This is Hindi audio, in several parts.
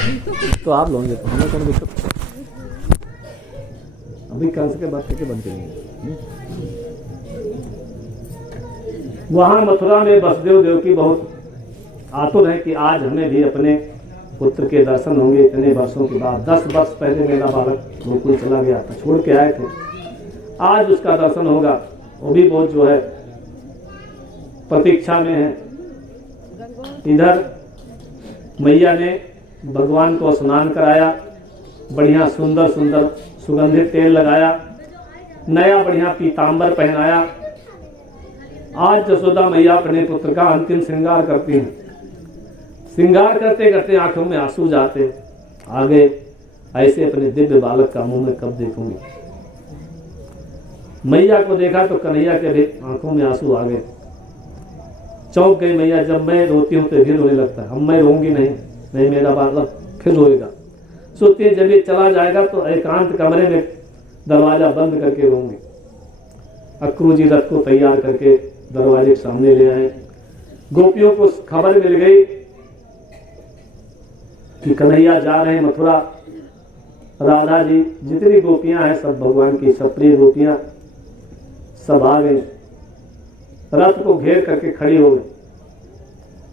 तो आप लोगे तो हमें कौन दिक्कत। अभी कंस के बात करके बंद करेंगे। वहां मथुरा में वसुदेव देवकी बहुत आतुर है कि आज हमें भी अपने पुत्र के दर्शन होंगे। इतने वर्षों के बाद 10 वर्ष पहले मेरा बालक गोकुल चला गया था, छोड़ के आए थे, आज उसका दर्शन होगा। वो भी बहुत जो है प्रतीक्षा में है। इधर मैया ने भगवान को स्नान कराया, बढ़िया सुंदर सुंदर सुगंधित तेल लगाया, नया बढ़िया पीतांबर पहनाया। आज यशोदा मैया अपने पुत्र का अंतिम श्रृंगार करती हैं। श्रृंगार करते करते आंखों में आंसू जाते। आगे ऐसे अपने दिव्य बालक का मुंह में कब देखूंगी। मैया को देखा तो कन्हैया के भी आंखों में आंसू आ गए। चौंक गई मैया, जब मैं रोती हूं तो फिर रोने लगता है। हम मैं रोऊंगी नहीं मेरा बालक फिर रोएगा। सोचती है जब ये चला जाएगा तो एकांत कमरे में दरवाजा बंद करके रोऊंगी। अक्रू जी रथ को तैयार करके दरवाजे के सामने ले आए। गोपियों को खबर मिल गई कि कन्हैया जा रहे हैं मथुरा। राधा जी जितनी गोपियां हैं सब भगवान की सप्रिय गोपियां सब आ गई, रथ को घेर करके खड़ी हो गई।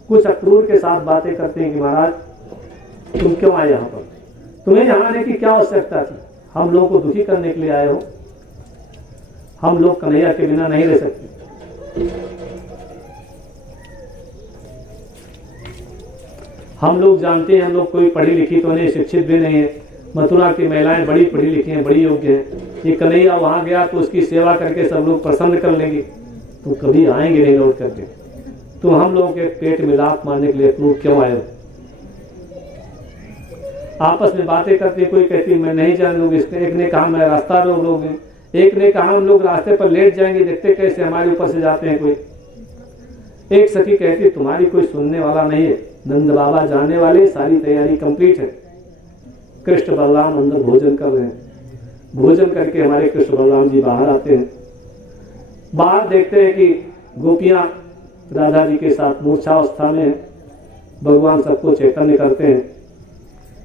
कुछ अक्रूर के साथ बातें करते हैं कि महाराज तुम क्यों आए यहाँ पर, तुम्हें यहाँ आने की क्या आवश्यकता थी, हम लोगों को दुखी करने के लिए आए हो, हम लोग कन्हैया के बिना नहीं रह सकते। हम लोग जानते हैं हम लोग कोई पढ़ी लिखी तो नहीं, शिक्षित भी नहीं है। मथुरा की महिलाएं बड़ी पढ़ी लिखी हैं, बड़ी योग्य हैं। ये कन्हैया वहां गया तो उसकी सेवा करके सब लोग प्रसन्न कर लेंगे, तो कभी आएंगे नहीं लौट करके। तो हम लोगों के पेट में लात मारने के लिए लोग क्यों आए हो। आपस में बातें करती, कोई कहती मैं नहीं जानूंगी, एक ने कहा मैं रास्ता रोक लोगे, एक ने कहा हम लोग रास्ते पर लेट जाएंगे, देखते कैसे हमारे ऊपर से जाते हैं। कोई एक सखी कहती तुम्हारी कोई सुनने वाला नहीं है, नंद बाबा जाने वाले, सारी तैयारी कंप्लीट है। कृष्ण बलराम अंदर भोजन कर रहे हैं। भोजन करके हमारे कृष्ण बलराम जी बाहर आते हैं। बाहर देखते हैं कि गोपियां राधा जी के साथ मूर्छावस्था में। भगवान सबको चैतन्य करते हैं,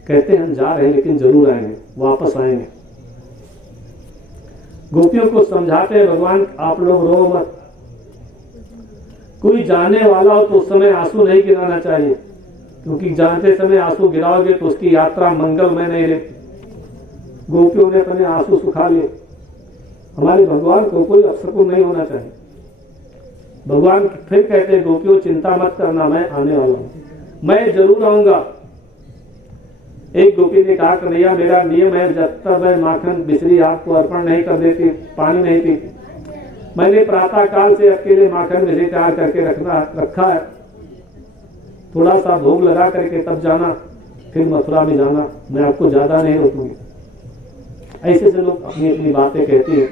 कहते हैं हम जा रहे हैं लेकिन जरूर आएंगे, वापस आएंगे। गोपियों को समझाते हैं भगवान आप लोग रो मत, कोई जाने वाला हो तो उस समय आंसू नहीं गिराना चाहिए, क्योंकि जानते समय आंसू गिराओगे तो उसकी यात्रा मंगलमय नहीं रहती। गोपियों ने अपने आंसू सुखा लिए। हमारे भगवान को कोई अवसर नहीं होना चाहिए। भगवान फिर कहते हैं गोपियों चिंता मत करना, मैं आने वाला हूं, मैं जरूर आऊंगा। एक गोपी ने कहा कन्हैया मेरा नियम है जब तक मैं माखन मिश्री आपको अर्पण नहीं कर देती, पानी नहीं पीती। मैंने प्रातः काल से अकेले माखन मिश्री तैयार करके रखा है, थोड़ा सा भोग लगा करके तब जाना, फिर मथुरा में जाना, मैं आपको ज्यादा नहीं रोकूंगी। ऐसे से लोग अपनी अपनी बातें कहती है।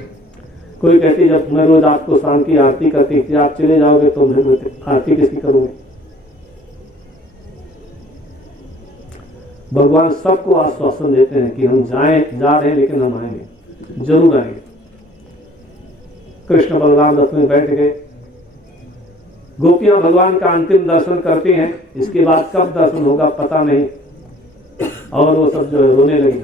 कोई कहती जब मैं रोज आपको शाम की आरती करती थी, आप चले जाओगे तो मैं आरती किसकी करूंगी। भगवान सबको आश्वासन देते हैं कि हम जा रहे हैं लेकिन हम आएंगे, जरूर आएंगे। कृष्ण बलराम रथ में बैठ गए। गोपियां भगवान का अंतिम दर्शन करती हैं। इसके बाद कब दर्शन होगा पता नहीं, और वो सब जो है रोने लगी।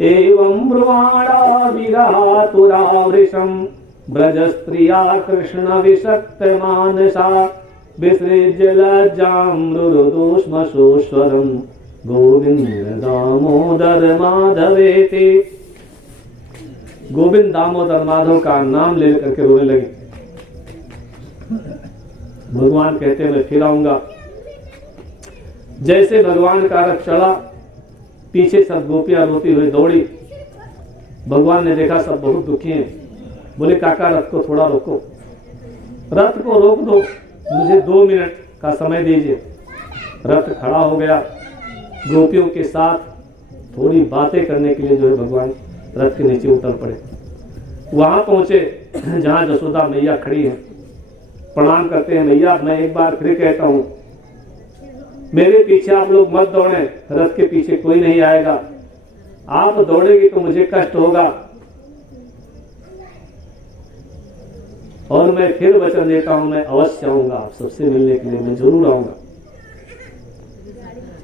एवं ब्रुवाणा विरहातुरावृशं ब्रज स्त्रिया कृष्ण विषक्त मानसा विसृज्य लज्जां रुरुदुष्मशोश्वरं गोविंद दामोदर माधवेति। गोविंद दामोदर माधव का नाम ले करके रोने लगे। भगवान कहते मैं फिर आऊंगा। जैसे भगवान का रथ चला, पीछे सब गोपियां रोती हुई दौड़ी। भगवान ने देखा सब बहुत दुखी हैं, बोले काका रथ को थोड़ा रोको, रथ को रोक दो, मुझे 2 मिनट का समय दीजिए। रथ खड़ा हो गया। गोपियों के साथ थोड़ी बातें करने के लिए जो है भगवान रथ के नीचे उतर पड़े। वहां पहुंचे जहां यशोदा मैया खड़ी है। प्रणाम करते हैं, मैया मैं एक बार फिर कहता हूं मेरे पीछे आप लोग मत दौड़े, रथ के पीछे कोई नहीं आएगा, आप दौड़ेगी तो मुझे कष्ट होगा। और मैं फिर वचन देता हूं मैं अवश्य आऊंगा, आप सबसे मिलने के लिए मैं जरूर आऊंगा।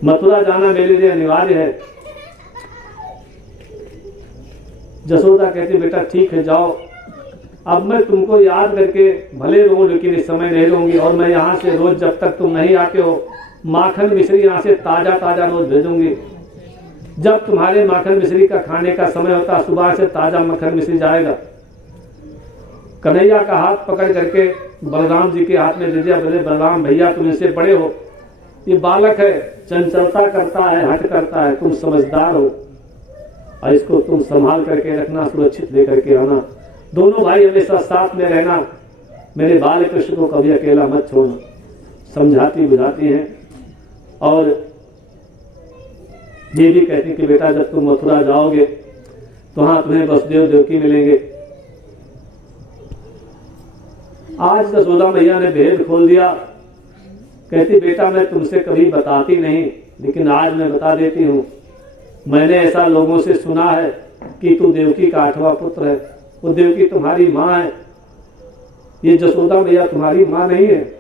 मथुरा जाना मेरे लिए अनिवार्य है। जसोदा कहती बेटा ठीक है जाओ, अब मैं तुमको याद करके भले रहूं लेकिन इस समय नहीं रहूंगी, और मैं यहाँ से रोज जब तक तुम नहीं आते हो माखन मिश्री यहाँ से ताजा ताजा रोज भेजूंगी। जब तुम्हारे माखन मिश्री का खाने का समय होता सुबह से ताजा मक्खन मिश्री जाएगा। कन्हैया का हाथ पकड़ करके बलराम जी के हाथ में दे दिया। बोले बलराम भैया तुम इनसे बड़े हो, ये बालक है, चंचलता करता है, हट करता है, तुम समझदार हो और इसको तुम संभाल करके रखना, सुरक्षित लेकर के आना। दोनों भाई हमेशा साथ में रहना, मेरे बाल कृष्ण को कभी अकेला मत छोड़ना। समझाती बुझाती हैं और ये भी कहती कि बेटा जब तुम मथुरा जाओगे तो वहां तुम्हें वसुदेव देवकी मिलेंगे। आज यशोदा मैया ने भेद खोल दिया। कहती बेटा मैं तुमसे कभी बताती नहीं, लेकिन आज मैं बता देती हूँ। मैंने ऐसा लोगों से सुना है कि तू देवकी का 8वां पुत्र है, वो देवकी तुम्हारी माँ है, ये जसोदा मैया तुम्हारी माँ नहीं है।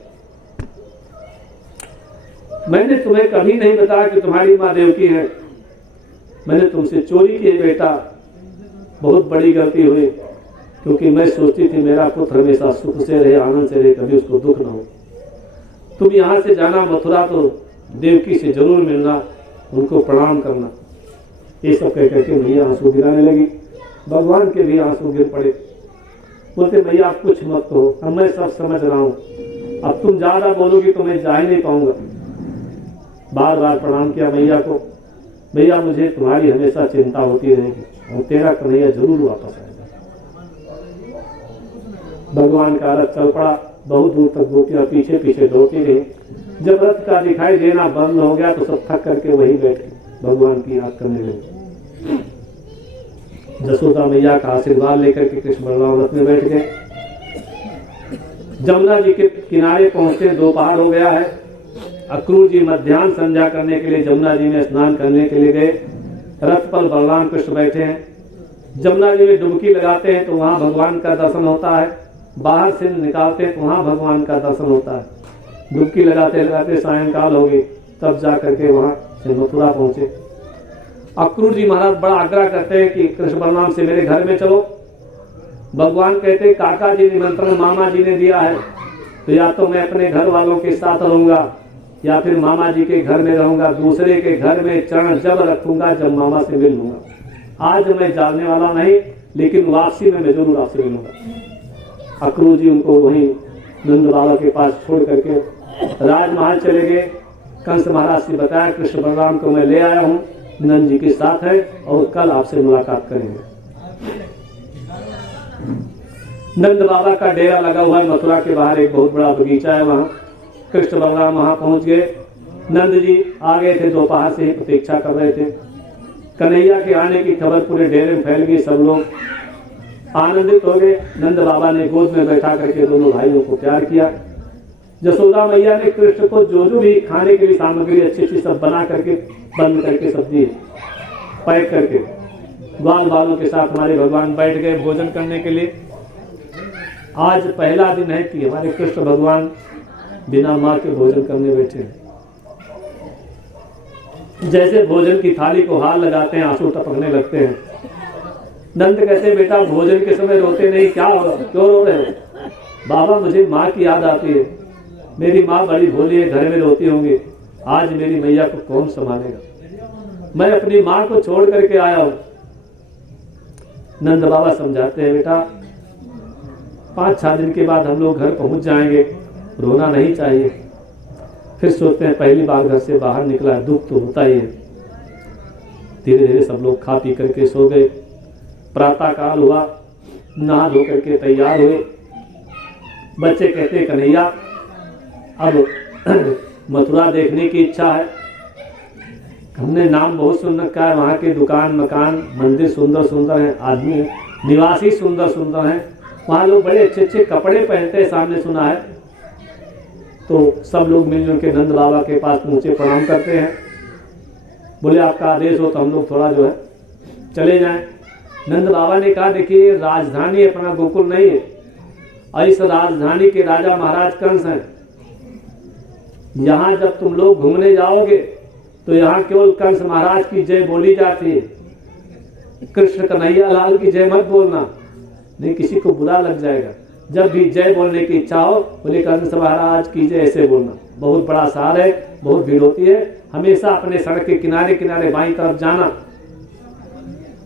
मैंने तुम्हें कभी नहीं बताया कि तुम्हारी माँ देवकी है। मैंने तुमसे चोरी की बेटा, बहुत बड़ी गलती हुई, क्योंकि मैं सोचती थी मेरा पुत्र हमेशा सुख से रहे, आनंद से रहे, कभी उसको दुख ना हो। तुम यहाँ से जाना मथुरा तो देवकी से जरूर मिलना, उनको प्रणाम करना। ये सब कह करके मैया आंसू गिराने लगी। भगवान के भी आंसू गिर पड़े। बोलते मैया आप कुछ मत कहो, अब मैं सब समझ रहा हूँ, अब तुम ज्यादा बोलोगी तो मैं जा ही नहीं पाऊंगा। बार बार प्रणाम किया मैया को। भैया मुझे तुम्हारी हमेशा चिंता होती रहेगी और तेरा कन्हैया जरूर वापस आएगा। भगवान का रथ चल पड़ा। बहुत दूर तक गोपियां पीछे पीछे दौड़ती रही। जब रथ का दिखाई देना बंद हो गया तो सब थक करके वहीं बैठ गए, भगवान की याद करने लगे। जसोदा मैया का आशीर्वाद लेकर के कृष्ण बलराम रथ में बैठ गए। जमुना जी के किनारे पहुंचते दोपहर हो गया है। अक्रूर जी मध्याह्न संध्या करने के लिए जमुना जी में स्नान करने के लिए गए। रथ पर बलराम कृष्ण बैठे हैं। जमुना जी में डुबकी लगाते हैं तो वहां भगवान का दर्शन होता है। बाहर से निकालते हैं तो वहां भगवान का दर्शन होता है। डुबकी लगाते लगाते सायंकाल हो गई, तब जा करके वहां से मथुरा पहुंचे। अक्रूर जी महाराज बड़ा आग्रह करते हैं कि कृष्ण बलराम से मेरे घर में चलो। भगवान कहते काका जी निमंत्रण मामा जी ने दिया है, तो या तो मैं अपने घर वालों के साथ रहूंगा या फिर मामा जी के घर में रहूंगा। दूसरे के घर में चरण जब रखूंगा जब मामा से मिल लूंगा। आज मैं जाने वाला नहीं, लेकिन वापसी में मैं जरूर आपसे मिलूंगा। अक्रूर जी उनको वहीं नंद बाबा के पास छोड़ करके राजमहल चले गए। कंस महाराज से बताया कृष्ण बलराम को मैं ले आया हूँ, नंद जी के साथ है और कल आपसे मुलाकात करेंगे। नंद बाबा का डेरा लगा हुआ है मथुरा के बाहर, एक बहुत बड़ा बगीचा है। वहाँ कृष्ण बलराम वहां पहुंच गए। नंद जी आ गए थे, दोपहर से ही प्रतीक्षा कर रहे थे। कन्हैया के आने की खबर पूरे डेरे में फैल गई। सब लोग आनंदित हो गए। नंद बाबा ने गोद में बैठा करके दोनों भाइयों को प्यार किया। जसोदा मैया ने कृष्ण को जो जो भी खाने के लिए सामग्री अच्छी अच्छी सब बना करके बंद करके सब्जी पैक करके ग्वाल बालों के साथ हमारे भगवान बैठ गए भोजन करने के लिए। आज पहला दिन है कि हमारे कृष्ण भगवान बिना मां के भोजन करने बैठे हैं। जैसे भोजन की थाली को हाथ लगाते हैं आंसू टपकने लगते हैं। नंद कहते बेटा भोजन के समय रोते नहीं, क्या हो रहा, क्यों रो रहे हो? बाबा मुझे माँ की याद आती है, मेरी माँ बड़ी भोली है, घर में रोती होंगी, आज मेरी मैया को कौन संभालेगा, मैं अपनी माँ को छोड़ करके आया हूं। नंद बाबा समझाते हैं बेटा 5-6 दिन के बाद हम लोग घर पहुंच जाएंगे, रोना नहीं चाहिए। फिर सोचते हैं पहली बार घर से बाहर निकला है, दुख तो होता ही है। धीरे धीरे सब लोग खा पी करके सो गए। प्रातः काल हुआ, नहा धो करके तैयार हुए। बच्चे कहते कन्हैया अब मथुरा देखने की इच्छा है। हमने नाम बहुत सुन रखा है, वहाँ के दुकान मकान मंदिर सुंदर सुंदर हैं, आदमी निवासी सुंदर सुंदर हैं, वहाँ लोग बड़े अच्छे अच्छे कपड़े पहनते हैं, सामने सुना है। तो सब लोग मिलजुल के नंद बाबा के पास पहुंचे, प्रणाम करते हैं। बोले आपका आदेश हो तो हम लोग थोड़ा जो है चले जाएं। नंद बाबा ने कहा देखिए राजधानी अपना गोकुल नहीं है, और इस राजधानी के राजा महाराज कंस हैं। यहाँ जब तुम लोग घूमने जाओगे तो यहाँ केवल कंस महाराज की जय बोली जाती है, कृष्ण कन्हैया लाल की जय मत बोलना, नहीं किसी को बुरा लग जाएगा। जब भी जय बोलने की इच्छा हो बोले कंस महाराज की जय, ऐसे बोलना। बहुत बड़ा सार है, बहुत भीड़ होती है। हमेशा अपने सड़क के किनारे किनारे बाईं तरफ जाना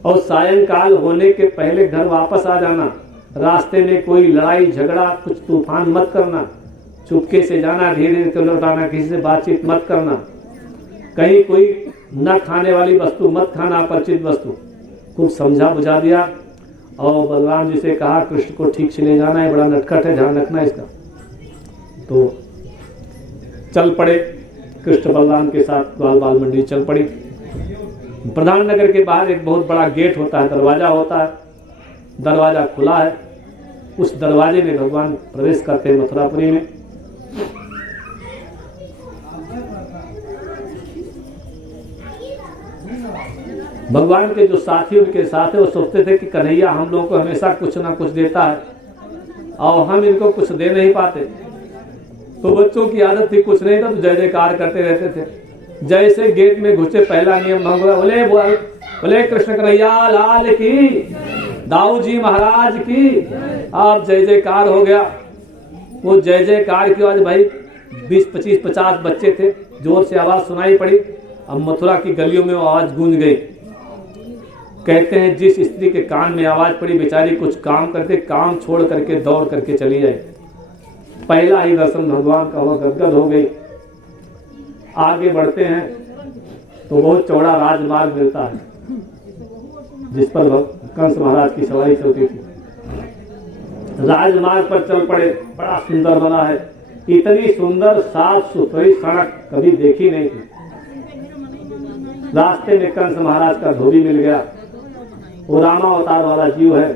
और सायंकाल होने के पहले घर वापस आ जाना। रास्ते में कोई लड़ाई झगड़ा कुछ तूफान मत करना, चुपके से जाना, धीरे धीरे लौटाना, किसी से बातचीत मत करना, कहीं कोई न खाने वाली वस्तु मत खाना, अपरिचित वस्तु। खूब समझा बुझा दिया और बलराम जी से कहा कृष्ण को ठीक से ले जाना है, बड़ा नटखट है, ध्यान रखना इसका। तो चल पड़े कृष्ण बलराम के साथ, ग्वाल बाल मंडी चल पड़ी। प्रधान नगर के बाहर एक बहुत बड़ा गेट होता है, दरवाजा होता है, दरवाजा खुला है। उस दरवाजे में भगवान प्रवेश करते हैं मथुरापुरी में। भगवान के जो साथी उनके साथ है वो सोचते थे कि कन्हैया हम लोगों को हमेशा कुछ ना कुछ देता है और हम इनको कुछ दे नहीं पाते। तो बच्चों की आदत थी, कुछ नहीं था तो जय जयकार करते रहते थे। जैसे गेट में घुसे पहला नियम भंग, बोले कृष्ण कन्हैया लाल की, दाऊ जी महाराज की। आप जय जयकार हो गया। वो जय जयकार की आवाज, भाई 20 25 50 बच्चे थे, जोर से आवाज सुनाई पड़ी। अब मथुरा की गलियों में वो आवाज गूंज गई। कहते हैं जिस स्त्री के कान में आवाज पड़ी बेचारी कुछ काम करते काम छोड़ करके दौड़ करके चली जाए। पहला ही दर्शन भगवान का वो गदगद हो गई। आगे बढ़ते हैं तो बहुत चौड़ा राजमार्ग मिलता है जिस पर कंस महाराज की सवारी चलती थी। राजमार्ग पर चल पड़े, बड़ा सुंदर बना है। इतनी सुंदर साफ सुथरी सड़क कभी देखी नहीं थी। रास्ते में कंस महाराज का धोबी मिल गया। वो रामावतार वाला जीव है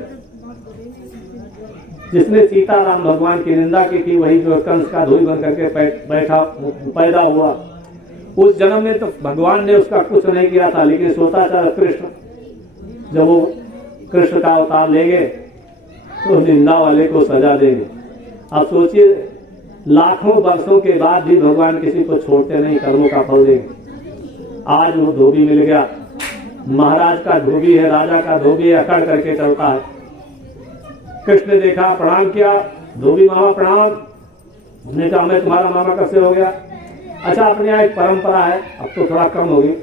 जिसने सीताराम भगवान की निंदा की थी, वही जो कंस का धोबी बन करके पैदा हुआ। उस जन्म में तो भगवान ने उसका कुछ नहीं किया था, लेकिन सोताचार कृष्ण जब वो कृष्ण का अवतार लेंगे तो निंदा वाले को सजा देंगे। अब सोचिए लाखों वर्षों के बाद भी भगवान किसी को छोड़ते नहीं, कर्मों का फल देंगे। आज वो धोबी मिल गया। महाराज का धोबी है, राजा का धोबी है, अकड़ करके चलता है। कृष्ण ने देखा, प्रणाम किया। धोबी मामा प्रणाम। उसने कहा मैं तुम्हारा मामा कब से हो गया? अच्छा अपने यहाँ एक परंपरा है, अब तो थोड़ा कम होगी।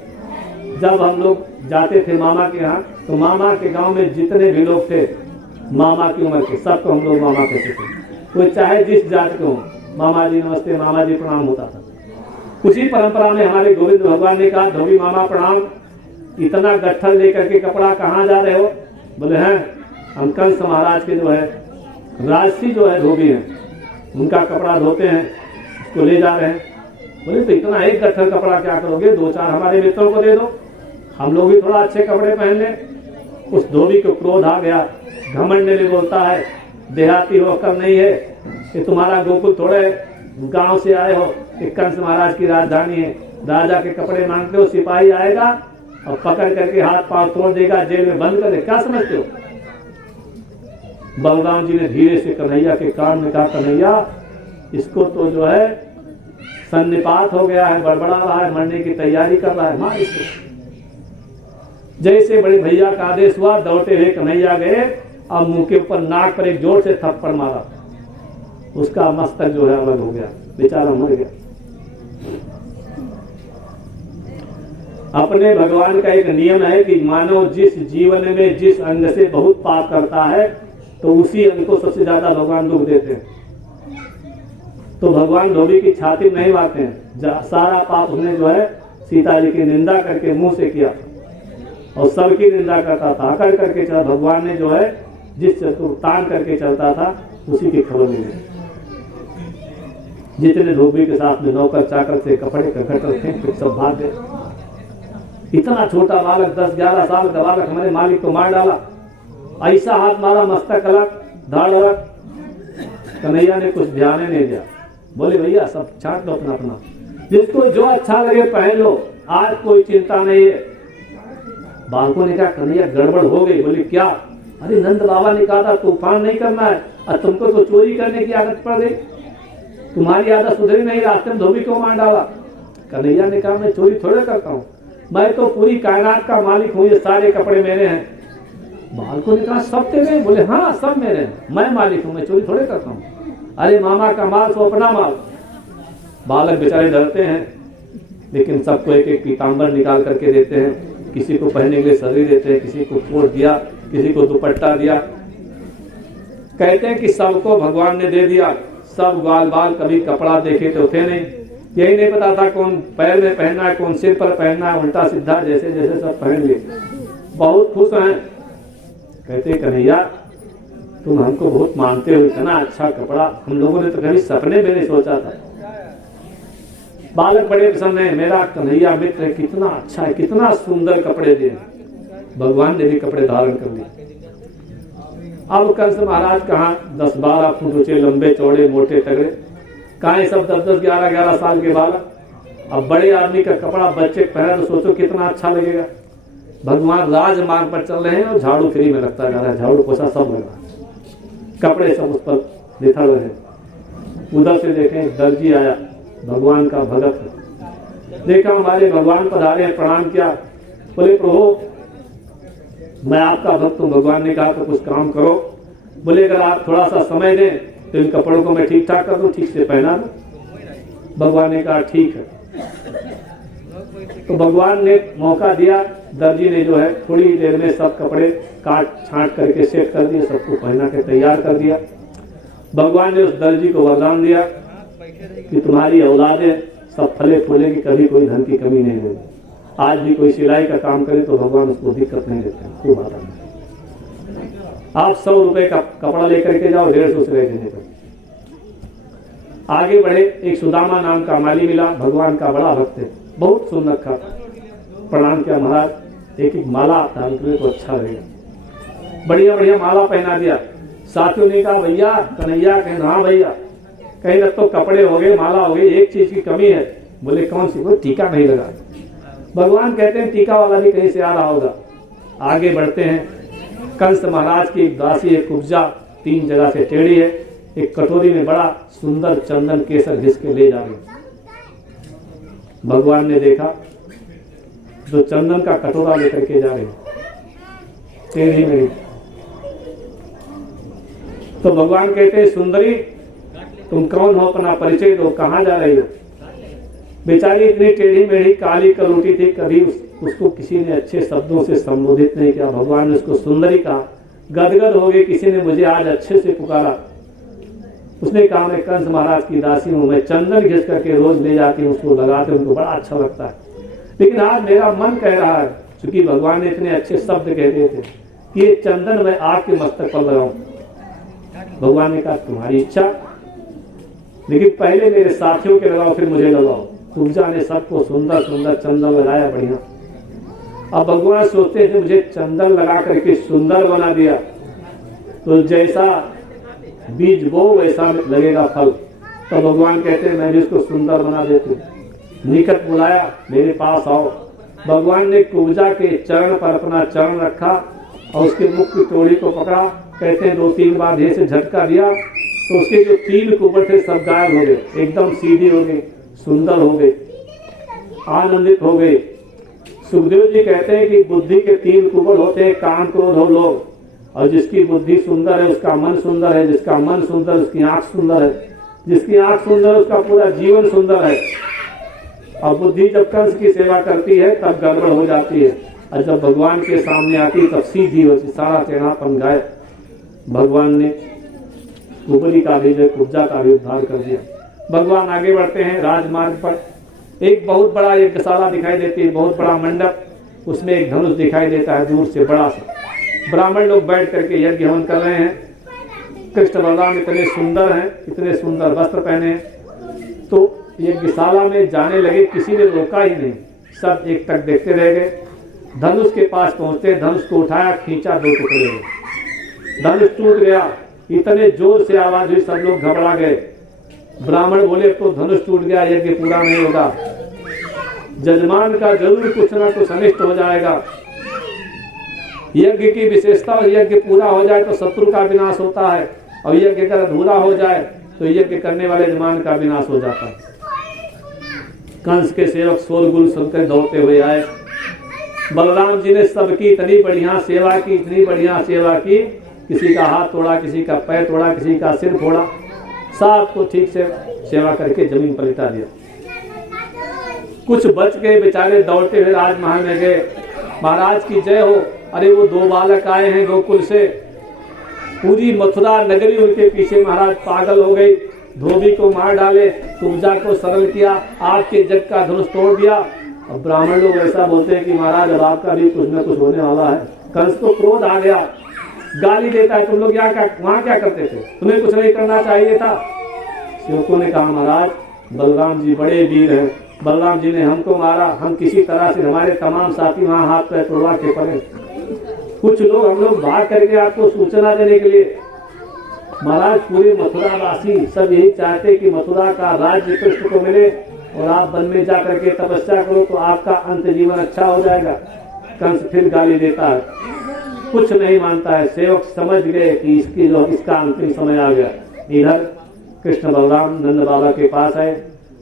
जब हम लोग जाते थे मामा के यहाँ तो मामा के गांव में जितने भी लोग थे मामा की उम्र के, सबको हम लोग मामा कहते थे। कोई चाहे जिस जात के हो, मामा जी नमस्ते, मामा जी प्रणाम होता था। उसी परंपरा में हमारे गोविंद भगवान ने कहा धोबी मामा प्रणाम। इतना गट्ठल लेकर के कपड़ा कहाँ जा रहे हो? बोले हैं हम कंस महाराज के जो है राजसी जो है धोबी है, उनका कपड़ा धोते हैं, उसको ले जा रहे हैं। बोले तो इतना एक गट्ठल कपड़ा क्या करोगे? 2-4 हमारे मित्रों को दे दो, हम लोग भी थोड़ा अच्छे कपड़े पहन लें। उस धोबी को क्रोध आ गया। घमंड में बोलता है देहाती हो, अक्ल नहीं है, कि तुम्हारा गोकुल थोड़े गांव से आए हो, कि कंस महाराज की राजधानी है, राजा के कपड़े मांगते हो, सिपाही आएगा और पकड़ करके हाथ पांव तोड़ देगा, जेल में बंद कर दे, क्या समझते हो? बलराम जी ने धीरे से कन्हैया के कान में कहा कन्हैया इसको तो जो है सन्निपात हो गया है, बड़बड़ा रहा है, मरने की तैयारी कर रहा है, मार इसको। जैसे बड़े भैया का आदेश हुआ, दौड़ते हुए कन्हैया गए और मुंह के ऊपर नाक पर एक जोर से थप्पड़ मारा। उसका मस्तक जो है अलग हो गया, बेचारा मर गया। अपने भगवान का एक नियम है कि मानव जिस जीवन में जिस अंग से बहुत पाप करता है तो उसी अंग को सबसे ज्यादा भगवान दुख देते हैं। तो भगवान धोबी की छाती नहीं मारते हैं। सारा पाप उसने जो है सीता जी की निंदा करके मुंह से किया और सबकी निंदा करता था, अकड़ करके चला। भगवान ने जो है जिस को तान करके चलता था उसी की खबर मिली। जितने धोबी के साथ में नौकर चाकर से कपड़े कटकर थे सब भाग गए। इतना छोटा बालक 10-11 साल का बालक हमारे मालिक को मार डाला। ऐसा हाथ मारा, मस्तक अलग, धाड़ अलग। कन्हैया ने कुछ ध्यान नहीं दिया। बोले भैया सब छाट लो अपना अपना, जिसको जो अच्छा लगे पहन लो, आज कोई चिंता नहीं है। बालकों ने कहा कन्हैया गड़बड़ हो गई। बोले क्या? अरे नंद बाबा ने कहा था तूफान नहीं करना है और तुमको तो चोरी करने की आदत पड़ गई। तुम्हारी आदत सुधरी नहीं, रास्ते में धोबी को मार डाला। कन्हैया ने कहा मैं चोरी थोड़े करता हूँ, मैं तो पूरी कायनात का मालिक हूँ, ये सारे कपड़े मेरे हैं। बालकों ने कहा सब तेरे हैं? बोले हाँ सब मेरे हैं, मैं मालिक हूँ, मैं चोरी थोड़े करता हूँ। अरे मामा का माल तो अपना माल। बालक बेचारे डरते हैं, लेकिन सबको एक एक पीताम्बर निकाल करके देते हैं, किसी को पहनने के लिए सदरी देते हैं, किसी को कोट दिया, किसी को दुपट्टा दिया। कहते हैं कि सबको भगवान ने दे दिया, सब ग्वाल बाल कभी कपड़ा देखे तो थे नहीं, यही नहीं पता था कौन पैर में पहनना है, कौन सिर पर पहनना है, उल्टा सीधा जैसे जैसे सब पहन लिए, बहुत खुश हैं। कहते कन्हैया तुम हमको बहुत मानते हो, इतना अच्छा कपड़ा हम लोगों ने तो कभी सपने में नहीं सोचा था। बालक बड़े प्रसन्न है, मेरा कन्हैया मित्र है, कितना अच्छा है, कितना सुंदर कपड़े दिए। भगवान ने भी कपड़े धारण कर लिए। अब कंस महाराज कहाँ 10-12 फुट ऊंचे, लंबे चौड़े मोटे तगड़े, कहाँ सब 10-10 11-11 साल के बालक। अब बड़े आदमी का कपड़ा बच्चे पहने तो सोचो कितना अच्छा लगेगा। भगवान राजमार्ग पर चल रहे हैं और झाड़ू फ्री में लगता जा रहा है, झाड़ू पोछा सब लग रहा है, कपड़े सब उस पर बिखर रहे हैं। उधर से देखें दर्जी आया, भगवान का भगत है, देखा हमारे भगवान पधारे हैं, प्रणाम किया। बोले प्रभु मैं आपका भक्त हूँ। भगवान ने कहा तो कुछ काम करो। बोले अगर आप थोड़ा सा समय दें तो इन कपड़ों को मैं ठीक ठाक कर दूं, ठीक से पहना दूं। भगवान ने कहा ठीक है। तो भगवान ने मौका दिया, दर्जी ने जो है थोड़ी देर में सब कपड़े काट छांट करके सेट कर दिए, सबको पहना के तैयार कर दिया। भगवान ने उस दर्जी को वरदान दिया कि तुम्हारी औलादें सब फले फूले की, कभी कोई धन की कमी नहीं होगी। आज भी कोई सिलाई का काम करे तो भगवान उसको दिक्कत नहीं देते, खूब आता है। आप 100 रुपए का कपड़ा लेकर के जाओ, 150 सिलाई देने पर। आगे बढ़े, एक सुदामा नाम का माली मिला, भगवान का बड़ा भक्त है, बहुत सुनरखा। प्रणाम किया, महाराज एक एक माला धारण करने को अच्छा लगेगा। बढ़िया बढ़िया माला पहना दिया। साथियों ने कहा भैया कन्हैया, कहें हाँ भैया, कहीं तक तो कपड़े हो गए, माला हो गई, एक चीज की कमी है। बोले कौन सी? बोले टीका नहीं लगा। भगवान कहते हैं टीका वाला भी कहीं से आ रहा होगा। आगे बढ़ते हैं, कंस महाराज की एक दासी, एक कुब्जा 3 जगह से टेढ़ी है, एक कटोरी में बड़ा सुंदर चंदन केसर घिस के ले जा रही। भगवान ने देखा जो चंदन का कटोरा लेकर के जा रहे टेढ़ी में। तो भगवान कहते हैं सुंदरी तुम कौन हो, अपना परिचय दो, कहाँ जा रही हो? बेचारी इतनी टेढ़ी मेढ़ी काली कलूटी थी, कभी उसको किसी ने अच्छे शब्दों से संबोधित नहीं किया। भगवान ने उसको सुंदरी कहा, गदगद हो गई, किसी ने मुझे आज अच्छे से पुकारा। उसने कहा मैं कंस महाराज की दासी हूँ, मैं चंदन घिस करके रोज ले जाती हूँ, उसको लगाते उनको बड़ा अच्छा लगता है, लेकिन आज मेरा मन कह रहा है, क्योंकि भगवान ने इतने अच्छे शब्द कह दिए थे कि ये चंदन मैं आपके मस्तक पर लगाऊं। भगवान ने कहा तुम्हारी इच्छा, लेकिन पहले मेरे साथियों के लगाओ फिर मुझे लगाओ। कुब्जा ने सबको सुंदर सुंदर चंदन लगाया, बढ़िया। अब भगवान सोचते थे मुझे चंदन लगा करके सुंदर बना दिया तो जैसा बीज बो वैसा लगेगा फल। तो भगवान कहते हैं मैं भी इसको सुंदर बना देती हूँ। निकट बुलाया, मेरे पास आओ। भगवान ने कुब्जा के चरण पर अपना चरण रखा और उसके मुख की तोड़ी को पकड़ा। कहते हैं 2-3 बार धीरे से झटका दिया तो उसके जो 3 कुबड़ थे सब गायब हो गए, एकदम सीधी हो गई, सुंदर हो गई, आनंदित हो गई। सुखदेव जी कहते हैं कि बुद्धि के 3 कुबड़ होते हैं, काम क्रोध और लोभ, और जिसकी बुद्धि सुंदर है उसका मन सुंदर है, जिसका मन सुंदर उसकी आंख सुंदर है, जिसकी आंख सुंदर उसका पूरा जीवन सुंदर है। और बुद्धि जब कंस की सेवा करती है तब गड़बड़ हो जाती है, और जब भगवान के सामने आती है तब सीधी होती, सारा टेढ़ापन गायब। भगवान ने कुबरी का भी, कुब्जा का भी उद्धार कर दिया। भगवान आगे बढ़ते हैं, राजमार्ग पर एक बहुत बड़ा यज्ञशाला दिखाई देती है, बहुत बड़ा मंडप, उसमें एक धनुष दिखाई देता है दूर से बड़ा सा। ब्राह्मण लोग बैठ करके यज्ञ हवन कर रहे हैं। कृष्ण बलराम इतने सुंदर हैं, इतने सुंदर वस्त्र पहने हैं। तो यज्ञशाला में जाने लगे, किसी ने रोका ही नहीं, सब एक तक देखते रह गए। धनुष के पास पहुंचते, धनुष को उठाया, खींचा, 2 टुकड़े हुए, धनुष टूट गया। इतने जोर से आवाज हुई, सब लोग घबरा गए। ब्राह्मण बोले तो धनुष टूट गया, यज्ञ पूरा नहीं होगा, जजमान का जरूर कुछ ना कुछ अनिष्ट हो जाएगा। यज्ञ की विशेषता, यज्ञ पूरा हो जाए तो शत्रु का विनाश होता है, और यज्ञ अगर अधूरा हो जाए तो यज्ञ करने वाले जजमान का विनाश हो जाता है। कंस के सेवक शोरगुल सुनकर दौड़ते हुए आए। बलराम जी ने सबकी इतनी बढ़िया सेवा की, इतनी बढ़िया सेवा की, किसी का हाथ तोड़ा, किसी का पैर तोड़ा, किसी का सिर फोड़ा, सबको ठीक से सेवा करके जमीन पर लिटा दिया। कुछ बच गए बेचारे, दौड़ते हुए राजमहल में गए। महाराज की जय हो, अरे वो 2 बालक आए हैं गोकुल से। पूरी मथुरा नगरी उनके पीछे महाराज पागल हो गई। धोबी को मार डाले, कुब्जा को सरल किया, आपके जग का धनुष तोड़ दिया। अब ब्राह्मण लोग ऐसा बोलते हैं कि महाराज अब आपका भी कुछ न कुछ होने वाला है। कंस को क्रोध आ गया, गाली देता है, तुम लोग वहां क्या करते थे, तुम्हें कुछ नहीं करना चाहिए था। सेवकों ने कहा महाराज बलराम जी बड़े वीर हैं, बलराम जी ने हमको मारा, हम किसी तरह से हमारे तमाम साथी वहां हाथ पैर तोड़वा के पड़े। कुछ लोग हम लोग भाग करके आपको सूचना देने के लिए। महाराज पूरे मथुरा वासी सब यही चाहते कि मथुरा का राज्य कृष्ण को मिले और आप वन में जा करके तपस्या करो तो आपका अंत जीवन अच्छा हो जाएगा। कंस फिर गाली देता है, कुछ नहीं मानता है। सेवक समझ गए कि इसका अंतिम समय आ गया। इधर कृष्ण बलराम नंद बाबा के पास आए।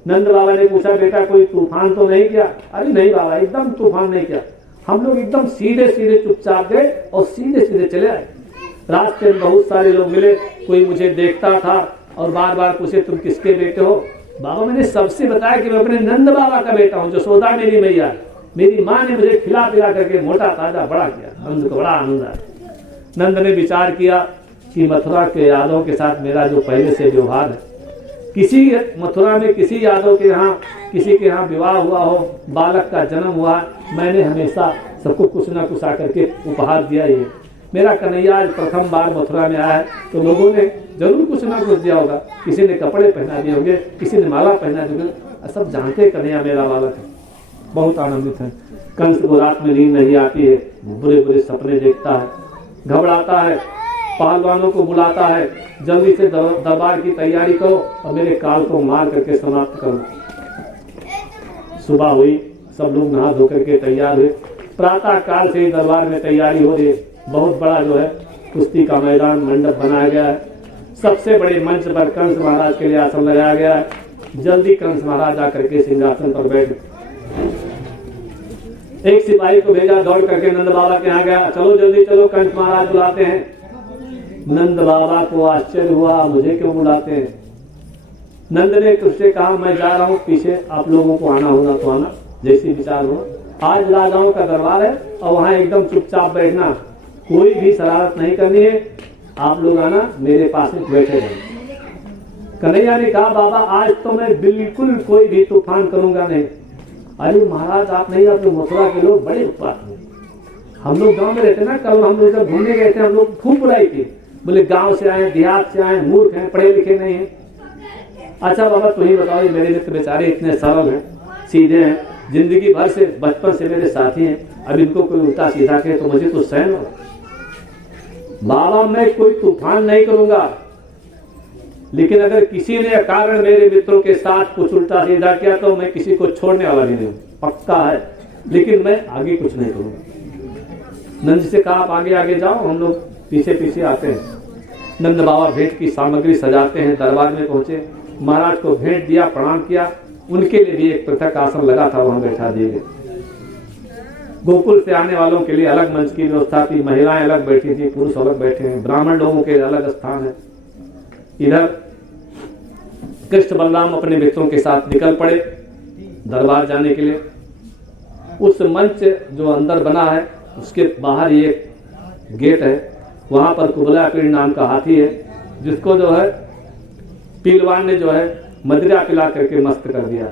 नंद बाबा ने पूछा बेटा कोई तूफान तो नहीं किया? अरे नहीं बाबा, एकदम तूफान नहीं किया, हम लोग एकदम सीधे सीधे चुपचाप गए और सीधे सीधे चले आए। रास्ते में बहुत सारे लोग मिले, कोई मुझे देखता था और बार बार पूछे तुम किसके बेटे हो? बाबा मैंने सबसे बताया कि मैं अपने नंद बाबा का बेटा हूँ, जो सोदा मेरी मैया है। मेरी माँ ने मुझे खिला पिला करके मोटा ताजा बड़ा किया। नंद को बड़ा आनंद आया। नंद ने विचार किया कि मथुरा के यादव के साथ मेरा जो पहले से व्यवहार है, किसी मथुरा में किसी यादव के यहाँ किसी के यहाँ विवाह हुआ हो, बालक का जन्म हुआ, मैंने हमेशा सबको कुछ ना कुछ आकर के उपहार दिया ही है। मेरा कन्हैया आज प्रथम बार मथुरा में आया है तो लोगों ने जरूर कुछ ना कुछ दिया होगा। किसी ने कपड़े पहना दिए होंगे, किसी ने माला पहना दी होगी। सब जानते कन्हैया मेरा बालक है। बहुत आनंदित है। कंस को रात में नींद नहीं आती है, बुरे बुरे सपने देखता है, घबराता है, पहलवानों को बुलाता है, जल्दी से दरबार की तैयारी करो और मेरे काल को मार करके समाप्त करो। सुबह हुई, सब लोग नहा धो करके तैयार हुए। प्रातः काल से ही दरबार में तैयारी हो रही है। बहुत बड़ा जो है कुश्ती का मैदान मंडप बनाया गया है। सबसे बड़े मंच पर कंस महाराज के लिए आसन लगाया गया है। जल्दी कंस महाराज आकर के सिंहासन पर बैठे। एक सिपाही को भेजा, दौड़ करके नंद बाबा के यहाँ गया, चलो जल्दी चलो कंस महाराज बुलाते हैं। नंद बाबा को आश्चर्य हुआ, मुझे क्यों बुलाते हैं? नंद ने उससे कहा मैं जा रहा हूँ पीछे, आप लोगों को आना होना तो आना, जैसी विचार हो। आज राजाओं का दरबार है और वहां एकदम चुपचाप बैठना, कोई भी शरारत नहीं करनी है, आप लोग आना, मेरे पास में बैठे रहेंगे। कन्हैया ने कहा बाबा आज तो मैं बिल्कुल कोई भी तूफान करूंगा नहीं। अरे महाराज आप नहीं, आप लोग मथुरा के लोग बड़े उत्पात हैं। हम लोग गांव में रहते ना, कल हम लोग जब घूमने गए थे हम लोग खूब बुराई की, बोले गांव से आए, देहात से आए, मूर्ख हैं, पढ़े लिखे नहीं है। अच्छा बाबा तुम ही बताओ, मेरे मित्र बेचारे इतने सरल हैं, सीधे हैं, जिंदगी भर से बचपन से मेरे साथी हैं, अब इनको कोई उल्टा सीधा कहे तो मुझे तो सहन हो। बाबा मैं कोई तूफान नहीं करूंगा, लेकिन अगर किसी ने कारण मेरे मित्रों के साथ कुछ उल्टा सीधा किया तो मैं किसी को छोड़ने वाला नहीं हूं, पक्का है, लेकिन मैं आगे कुछ नहीं करूंगा। नंद से कहा आप आगे आगे जाओ, हम लोग पीछे पीछे आते हैं। नंद बाबा भेंट की सामग्री सजाते हैं, दरबार में पहुंचे, महाराज को भेंट दिया, प्रणाम किया, उनके लिए भी एक पृथक आसन लगा था, वहां बैठा दिए गए। गोकुल से आने वालों के लिए अलग मंच की व्यवस्था थी, महिलाएं अलग बैठी थी, पुरुष अलग बैठे हैं, ब्राह्मण लोगों के अलग स्थान है। इधर कृष्ण बलराम अपने मित्रों के साथ निकल पड़े दरबार जाने के लिए। उस मंच जो अंदर बना है उसके बाहर ही एक गेट है, वहां पर कुबला पीड़ नाम का हाथी है, जिसको जो है पीलवान ने जो है मदिरा पिला करके मस्त कर दिया।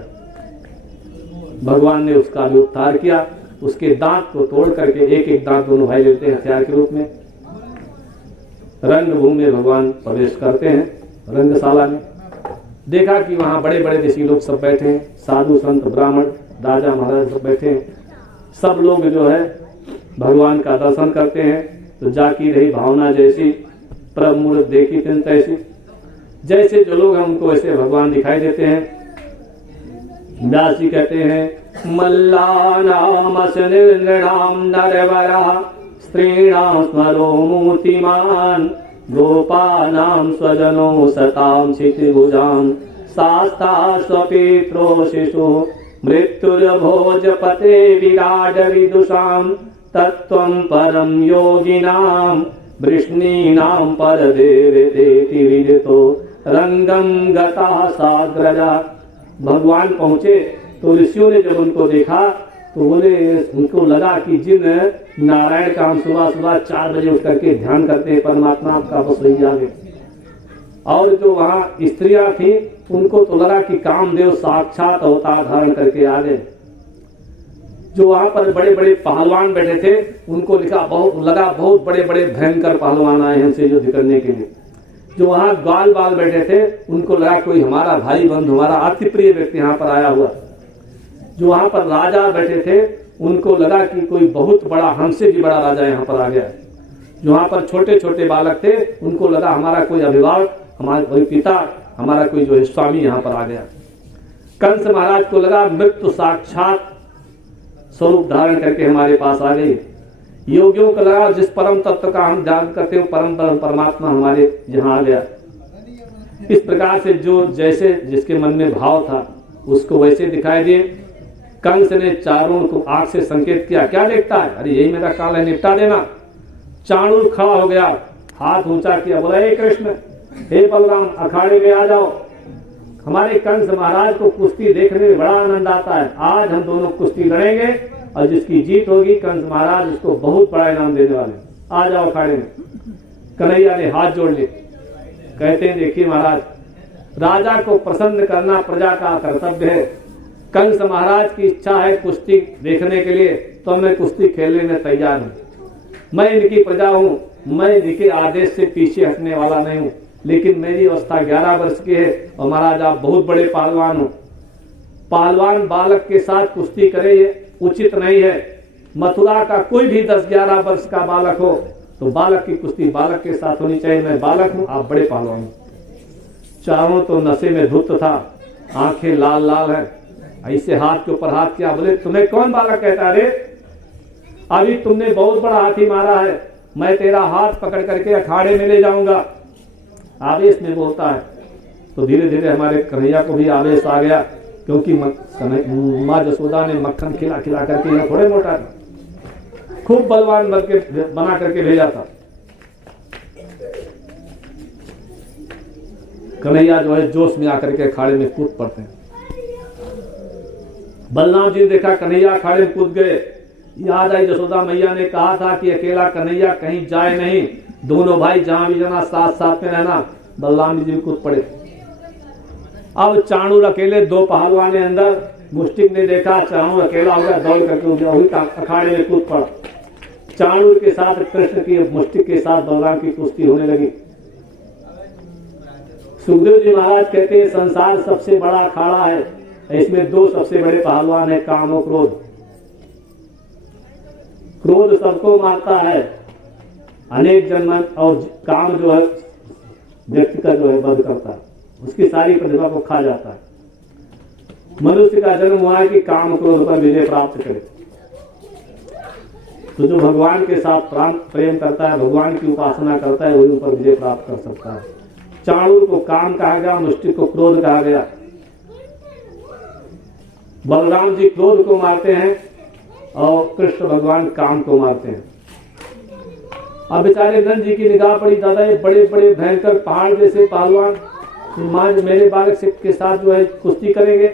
भगवान ने उसका भी उद्धार किया, उसके दांत को तोड़ करके एक एक दांत दोनों भाई लेते हैं हथियार के रूप में। रंगभूमि में भगवान प्रवेश करते हैं, रंगशाला में देखा कि वहां बड़े बड़े ऋषि लोग सब बैठे हैं, साधु संत ब्राह्मण राजा महाराज सब बैठे हैं। सब लोग जो है भगवान का दर्शन करते हैं तो जाकी रही भावना जैसी, प्रभु मूर्त देखी तिन तैसी। जैसे जो लोग हैं उनको ऐसे भगवान दिखाई देते हैं। व्यास जी कहते हैं मल्लानाम असनिर्नृणाम नरवरा स्त्रीणाम स्मरो मूर्तिमान गोपानाम स्वजनो सताम क्षितिभुजाम शास्ता स्वपित्रो शिशु मृत्युर्भोजपते विराड विदुषां तत्त्वं परम योगिनां वृष्णीनां परदेवेति विदितो रंगम गता साग्रजा। भगवान पहुंचे तो ऋषियों ने जब उनको देखा तो बोले, उनको लगा कि जिन नारायण का हम सुबह सुबह 4 बजे उठ करके ध्यान करते हैं परमात्मा का, बस वही आ गए। और जो वहां स्त्रियां थी उनको तो लगा कि कामदेव साक्षात अवतार धारण करके आ गए। जो वहां पर बड़े बड़े पहलवान बैठे थे उनको लगा बहुत बड़े बड़े भयंकर पहलवान आए हैं हमसे युद्ध करने के लिए। जो वहां ग्वाल बाल बैठे थे उनको लगा कोई हमारा भाई बंधु, हमारा अति प्रिय व्यक्ति यहाँ पर आया हुआ। जो वहां पर राजा बैठे थे उनको लगा कि कोई बहुत बड़ा, हमसे भी बड़ा राजा यहाँ पर आ गया। जो वहां पर छोटे छोटे बालक थे उनको लगा हमारा कोई अभिभावक, हमारा कोई पिता, हमारा कोई जो है स्वामी यहाँ पर आ गया। कंस महाराज को लगा मृत्यु साक्षात स्वरूप धारण करके हमारे पास आ गई। योगियों को लगा जिस परम तत्व का हम ध्यान करते हो परम परमात्मा हमारे यहाँ आ गया। इस प्रकार से जो जैसे जिसके मन में भाव था उसको वैसे दिखाई दिए। कंस ने चाणूर को आंख से संकेत किया, क्या देखता है, अरे यही मेरा काल है, निपटा देना। चाणूर खड़ा हो गया, हाथ ऊंचा किया, बोला हे कृष्ण, हे बलराम, अखाड़े में आ जाओ। हमारे कंस महाराज को कुश्ती देखने में बड़ा आनंद आता है। आज हम दोनों कुश्ती लड़ेंगे और जिसकी जीत होगी कंस महाराज उसको बहुत बड़ा इनाम देने वाले। आ जाओ अखाड़े में। कन्हैया ने हाथ जोड़ लिए, कहते हैं देखिए महाराज, राजा को प्रसन्न करना प्रजा का कर्तव्य है। कंस महाराज की इच्छा है कुश्ती देखने के लिए, तो मैं कुश्ती खेलने में तैयार हूं। मैं इनकी प्रजा हूं, मैं इनके आदेश से पीछे हटने वाला नहीं हूं। लेकिन मेरी अवस्था 11 वर्ष की है और महाराज आप बहुत बड़े पहलवान हो। पहलवान बालक के साथ कुश्ती करे ये उचित नहीं है। मथुरा का कोई भी 10-11 वर्ष का बालक हो तो बालक की कुश्ती बालक के साथ होनी चाहिए। मैं बालक हूं, आप बड़े पहलवान हो। चारों तो नशे में धुत था, आंखें लाल लाल है, ऐसे हाथ के ऊपर हाथ किया, बोले तुम्हें कौन बालक कहता है? अभी तुमने बहुत बड़ा हाथी मारा है, मैं तेरा हाथ पकड़ करके अखाड़े में ले जाऊंगा। आवेश में बोलता है। तो धीरे धीरे हमारे कन्हैया को भी आवेश आ गया, क्योंकि माँ जसोदा ने मक्खन खिला खिला करके यह थोड़े मोटा था, खूब बलवान बना करके भेजा था। कन्हैया जो है जोश में आकर के अखाड़े में कूद पड़ते हैं। बलराम जी ने देखा कन्हैया अखाड़े में कूद गए, याद आई जसोदा मैया ने कहा था कि अकेला कन्हैया कहीं जाए नहीं, दोनों भाई जहां भी जाना साथ साथ में रहना। बलराम जी कूद पड़े। अब चाणूर अकेले, 2 पहलवान अंदर, मुष्टिक ने देखा चाणूर अकेला हो गया, दौड़ करके हो गया, वही अखाड़े में कूद पड़ा। चाणूर के साथ कृष्ण की, मुष्टिक के साथ बलराम की कुश्ती होने लगी। सुखदेव जी महाराज कहते हैं संसार सबसे बड़ा अखाड़ा है, इसमें 2 सबसे बड़े पहलवान है, काम और क्रोध। क्रोध सबको मारता है, अनेक जन्म, और काम जो है व्यक्ति का जो है वध करता है, उसकी सारी प्रतिभा को खा जाता है। मनुष्य का जन्म हुआ है कि काम क्रोध पर विजय प्राप्त करे। तो जो भगवान के साथ प्रेम करता है, भगवान की उपासना करता है, वही ऊपर विजय प्राप्त कर सकता है। चाणूर को काम कहा गया, मुष्टिक को क्रोध कहा गया। बलराम जी क्रोध को मारते हैं और कृष्ण भगवान काम को मारते हैं। अब बेचारे नंद जी की निगाह पड़ी, दादा ये बड़े बड़े भयंकर पहाड़ जैसे पहलवान मेरे बालक से के साथ जो है कुश्ती करेंगे,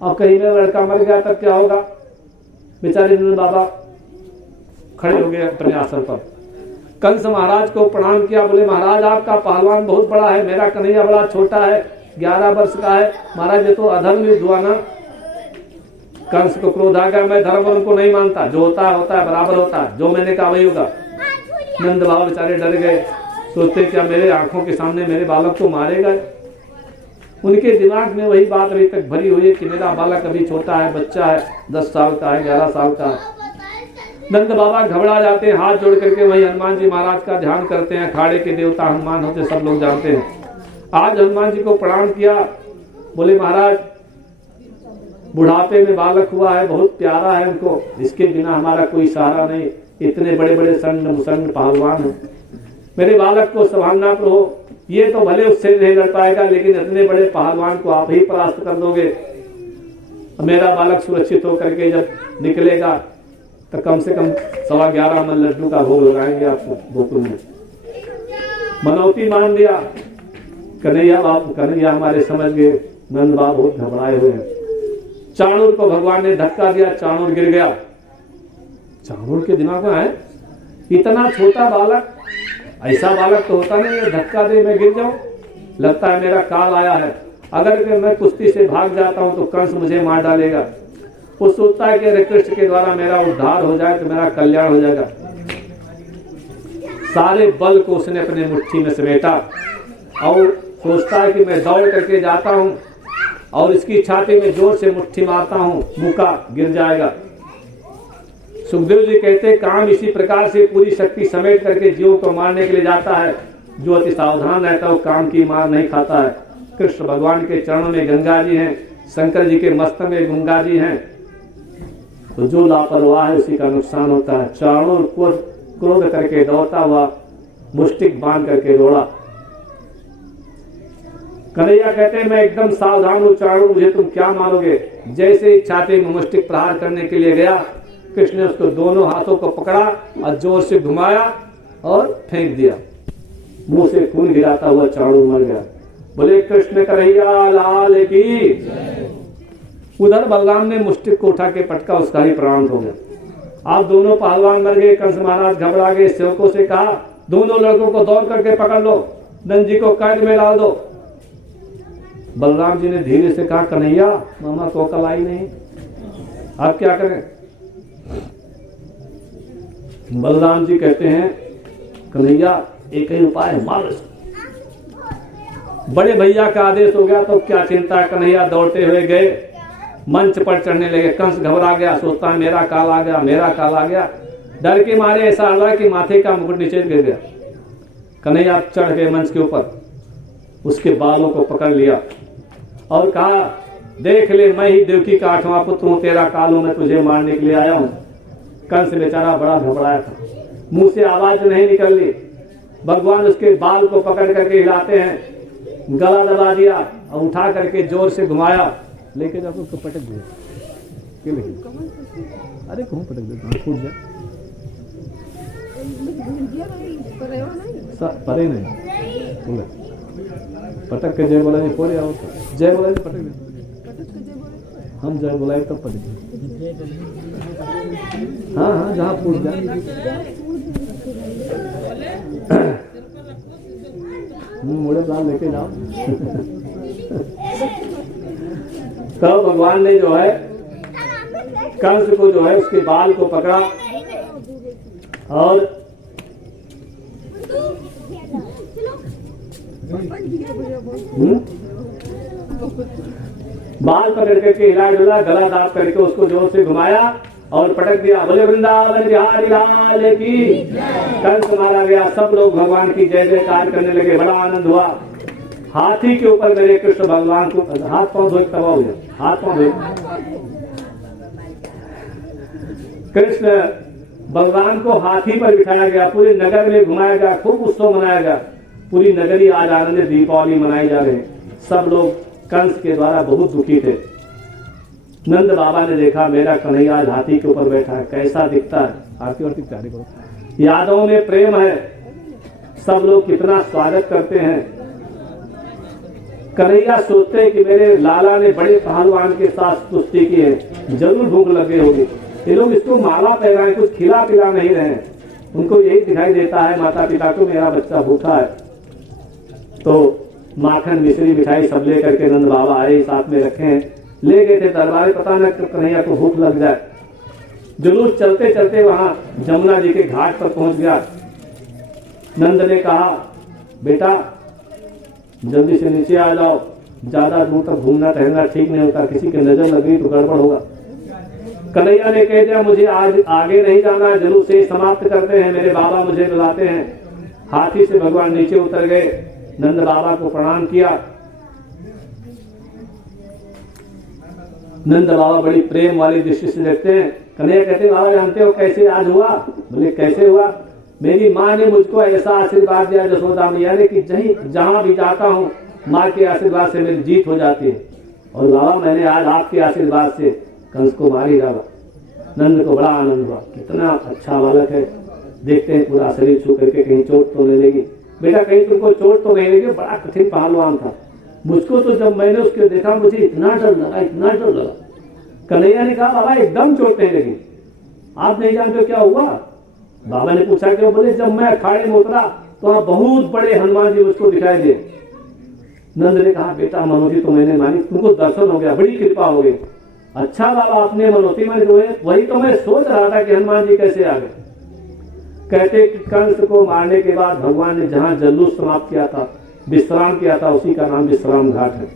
और कहीं मेरा लड़का मर गया तब क्या होगा? बेचारे नंद बाबा खड़े हो गए अपने आसन पर। कंस महाराज को प्रणाम किया, बोले महाराज आपका पहलवान बहुत बड़ा है, मेरा कन्हैया बड़ा छोटा है, 11 वर्ष का है, महाराज ये तो अधर्म युद्ध हुआ ना। कंस को क्रोध आ गया, मैं धर्म उनको नहीं मानता, जो होता है बराबर होता है, जो मैंने कहा वही होगा। नंद बाबा बेचारे डर गए, सोचते क्या मेरे आंखों के सामने मेरे बालक को मारेगा? उनके दिमाग में वही बात अभी तक भरी हुई है कि मेरा बालक अभी छोटा है, बच्चा है, 10 साल का है, 11 साल का है। नंद बाबा घबरा जाते हैं, हाथ जोड़ करके वही हनुमान जी महाराज का ध्यान करते हैं। अखाड़े के देवता हनुमान होते सब लोग जानते हैं। आज हनुमान जी को प्रणाम किया, बोले महाराज बुढ़ापे में बालक हुआ है, बहुत प्यारा है उनको, इसके बिना हमारा कोई सहारा नहीं, इतने बड़े बड़े संड मुसंड पहलवान हैं, मेरे बालक को संभालना हो। ये तो भले उससे नहीं लड़ पाएगा, लेकिन इतने बड़े पहलवान को आप ही परास्त कर दोगे। मेरा बालक सुरक्षित होकर के जब निकलेगा तो कम से कम 11.25 मन लड्डू का भोग लगाएंगे आपको गोकुल में। मनौती मान लिया। कन्हैया हमारे समझ गए। नंद बाबा बहुत घबराए हुए हैं। चाणूर को भगवान ने धक्का दिया, चाणूर गिर गया। चाणूर के दिमाग में आए इतना छोटा बालक, ऐसा बालक तो होता नहीं है धक्का दे मैं गिर जाऊं, लगता है मेरा काल आया है, अगर मैं कुश्ती से भाग जाता हूं तो कंस मुझे मार डालेगा। वो सोचता है कि अरे कृष्ण के द्वारा मेरा उद्धार हो जाए तो मेरा कल्याण हो जाएगा। सारे बल को उसने अपने मुट्ठी में समेटा और सोचता है कि मैं दौड़ करके जाता हूं और इसकी छाती में जोर से मुट्ठी मारता हूं, मुका गिर जाएगा। सुखदेव जी कहते काम इसी प्रकार से पूरी शक्ति समेट करके जीव को मारने के लिए जाता है। जो अति सावधान रहता है वो काम की मार नहीं खाता है। कृष्ण भगवान के चरणों में गंगा जी हैं, शंकर जी के मस्तक में गंगा जी हैं, तो जो लापरवाह है उसी का नुकसान होता है। चाणूर क्रोध करके दौड़ता हुआ मुष्टिक बांध करके दौड़ा। कन्हैया कहते हैं मैं एकदम सावधान हूं चाणूर, मुझे तुम क्या मारोगे। जैसे ही छाती में मुष्टिक प्रहार करने के लिए गया, कृष्ण ने उसको दोनों हाथों को पकड़ा और जोर से घुमाया और फेंक दिया। मुंह से खून गिराता हुआ चाणूर मर गया। बोले कृष्ण कन्हैया लाल की। उधर बलराम ने मुष्टिक को उठा के पटका, उसका ही प्राण हो गया। आप दोनों पहलवान मर गए। कंस महाराज घबरा गए, सेवकों से कहा दोनों लड़कों को दौड़ करके पकड़ लो, नंद जी को कैद में डाल दो। बलराम जी ने धीरे से कहा कन्हैया मामा तो कल आई नहीं, आप क्या करें। बलराम जी कहते हैं कन्हैया एक ही उपाय है, मार इसको। बड़े भैया का आदेश हो गया तो क्या चिंता। कन्हैया दौड़ते हुए गए, मंच पर चढ़ने लगे। कंस घबरा गया, सोचता है मेरा काल आ गया, मेरा काल आ गया। डर के मारे ऐसा लगा कि माथे का मुकुट नीचे गिर गया। कन्हैया चढ़ गए मंच के ऊपर, उसके बालों को पकड़ लिया और कहा देख ले मैं ही देवकी का 8वां पुत्र हूं, तेरा काल हूं, मैं तुझे मारने के लिए आया हूं। कंस बेचारा बड़ा घबराया था, मुंह से आवाज नहीं निकल ली। भगवान उसके बाल को पकड़ करके हिलाते हैं, गला दबा दिया और उठा करके जोर से घुमाया, लेके जाकर उसको पटक दिया। अरे कहूँ पटक दे फूट जाए, परे नहीं बोला पटक के जय बोला जी फोड़े आओ, जय बोला जी पटक दे, हम जय बोलाए तब पटक दे। हाँ हाँ जहाँ फूट जाए मुड़े दाल लेके जाओ। तो भगवान ने जो है कंस को जो है उसके बाल को पकड़ा और बाल पकड़ करके हिला डुला, गला दाब करके उसको जोर से घुमाया और पटक दिया। बोले वृंदावन बिहारी लाल की। कंस मारा गया। सब लोग भगवान की जय जयकार करने लगे, बड़ा आनंद हुआ। हाथी के ऊपर मेरे कृष्ण भगवान को हाथ पांव धोए तवा हो गया, हाथ पांव धोए। कृष्ण भगवान को हाथी पर बिठाया गया, पूरे नगर में घुमाया गया, खूब उत्सव मनाया गया। पूरी नगरी आज आनंद दीपावली मनाई जा रही है। सब लोग कंस के द्वारा बहुत दुखी थे। नंद बाबा ने देखा मेरा कन्हैया आज हाथी के ऊपर बैठा है, कैसा दिखता है। आरती वारती प्यारी करो। यादों में प्रेम है, सब लोग कितना स्वागत करते हैं। कन्हैया सोचते हैं कि मेरे लाला ने बड़े पहलवान के साथ कुश्ती की है, जरूर भूख लगे होगी। ये लोग इसको माला पहनाए, कुछ खिला पिला नहीं रहे। उनको यही दिखाई देता है माता पिता को मेरा बच्चा भूखा है। तो माखन मिश्री मिठाई सब ले करके नंद बाबा आए, साथ में रखे हैं, ले गए थे दरबार। पता न कन्हैया को भूख लग जाए। जुलूस चलते चलते वहां जमुना जी के घाट पर पहुंच गया। नंद ने कहा बेटा जल्दी से नीचे आ जाओ, ज्यादा दूर तक घूमना टहलना ठीक नहीं होता, किसी की नजर लग गई तो गड़बड़ होगा। कन्हैया ने कह दिया मुझे आज आगे नहीं जाना, जुलूस से समाप्त करते हैं, मेरे बाबा मुझे बुलाते हैं। हाथी से भगवान नीचे उतर गए, नंद बाबा को प्रणाम किया। नंद बाबा बड़ी प्रेम वाली दृष्टि से देखते हैं। कन्हैया कहते बाबा जानते हो कैसे आज हुआ? बोले कैसे हुआ? मेरी माँ ने मुझको ऐसा आशीर्वाद दिया जसोदा मैया ने कि जहां भी जाता हूँ माँ के आशीर्वाद से मेरी जीत हो जाती है। और बाबा मैंने आज आपके आशीर्वाद से कंस को मार ही डाला। नंद को बड़ा आनंद हुआ, कितना अच्छा बालक है, देखते हैं पूरा शरीर छू करके कहीं चोट तो नहीं लगी। बेटा कहीं तुमको चोट तो नहीं लगी, बड़ा कठिन पहलवान था। मुझको तो जब मैंने उसको देखा मुझे इतना डर लगा, इतना डर लगा। कन्हैया ने कहा बाबा एकदम चोट नहीं लगी, आप नहीं जानते क्या हुआ? बाबा ने पूछा क्यों? बोले जब मैं अखाड़े में उतरा तो वहां बहुत बड़े हनुमान जी मुझको दिखाई दिए। नंद ने कहा बेटा मनोती तो मैंने मानी, तुमको दर्शन हो गया, बड़ी कृपा हो गई। अच्छा बाबा आपने मनोती मानी, वही तो मैं सोच रहा था कि हनुमान जी कैसे आ गए। कहते कि कंस को मारने के बाद भगवान ने जहां जल्लूस समाप्त किया था, विश्राम किया था, उसी का नाम विश्राम घाट है।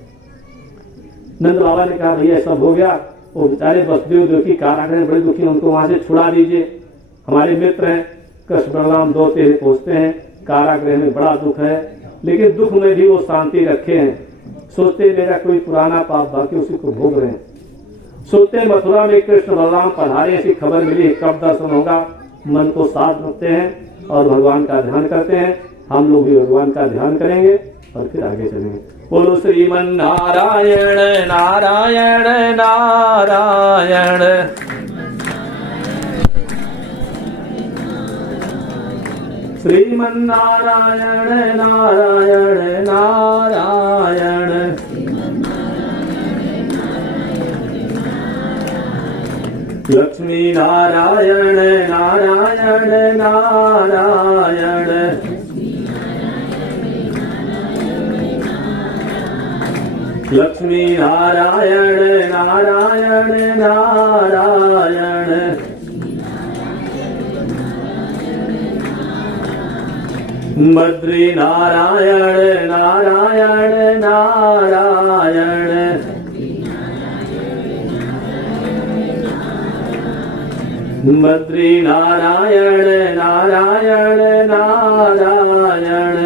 नंद बाबा ने कहा भैया सब हो गया, वो बेचारे वसुदेव जो की कारागृह बड़े दुखी, उनको वहां से छुड़ा दीजिए। हमारे मित्र हैं कृष्ण बलराम दो तेरे पहुंचते हैं, कारागृह में बड़ा दुख है, लेकिन दुख में भी वो शांति रखे हैं। सोचते मेरा कोई पुराना पाप बाकी उसी को भोग रहे हैं। सोचते मथुरा में कृष्ण बलराम पधारे, ऐसी खबर मिली, कब दर्शन होगा? मन को साफ रखते हैं और भगवान का ध्यान करते हैं। हम लोग भी भगवान का ध्यान करेंगे और फिर आगे चलेंगे। बोलो श्रीमन नारायण नारायण नारायण। श्रीमन नारायण नारायण नारायण। लक्ष्मी नारायण नारायण नारायण। लक्ष्मी नारायण नारायण नारायण। बद्री नारायण नारायण नारायण। बद्री नारायण नारायण नारायण।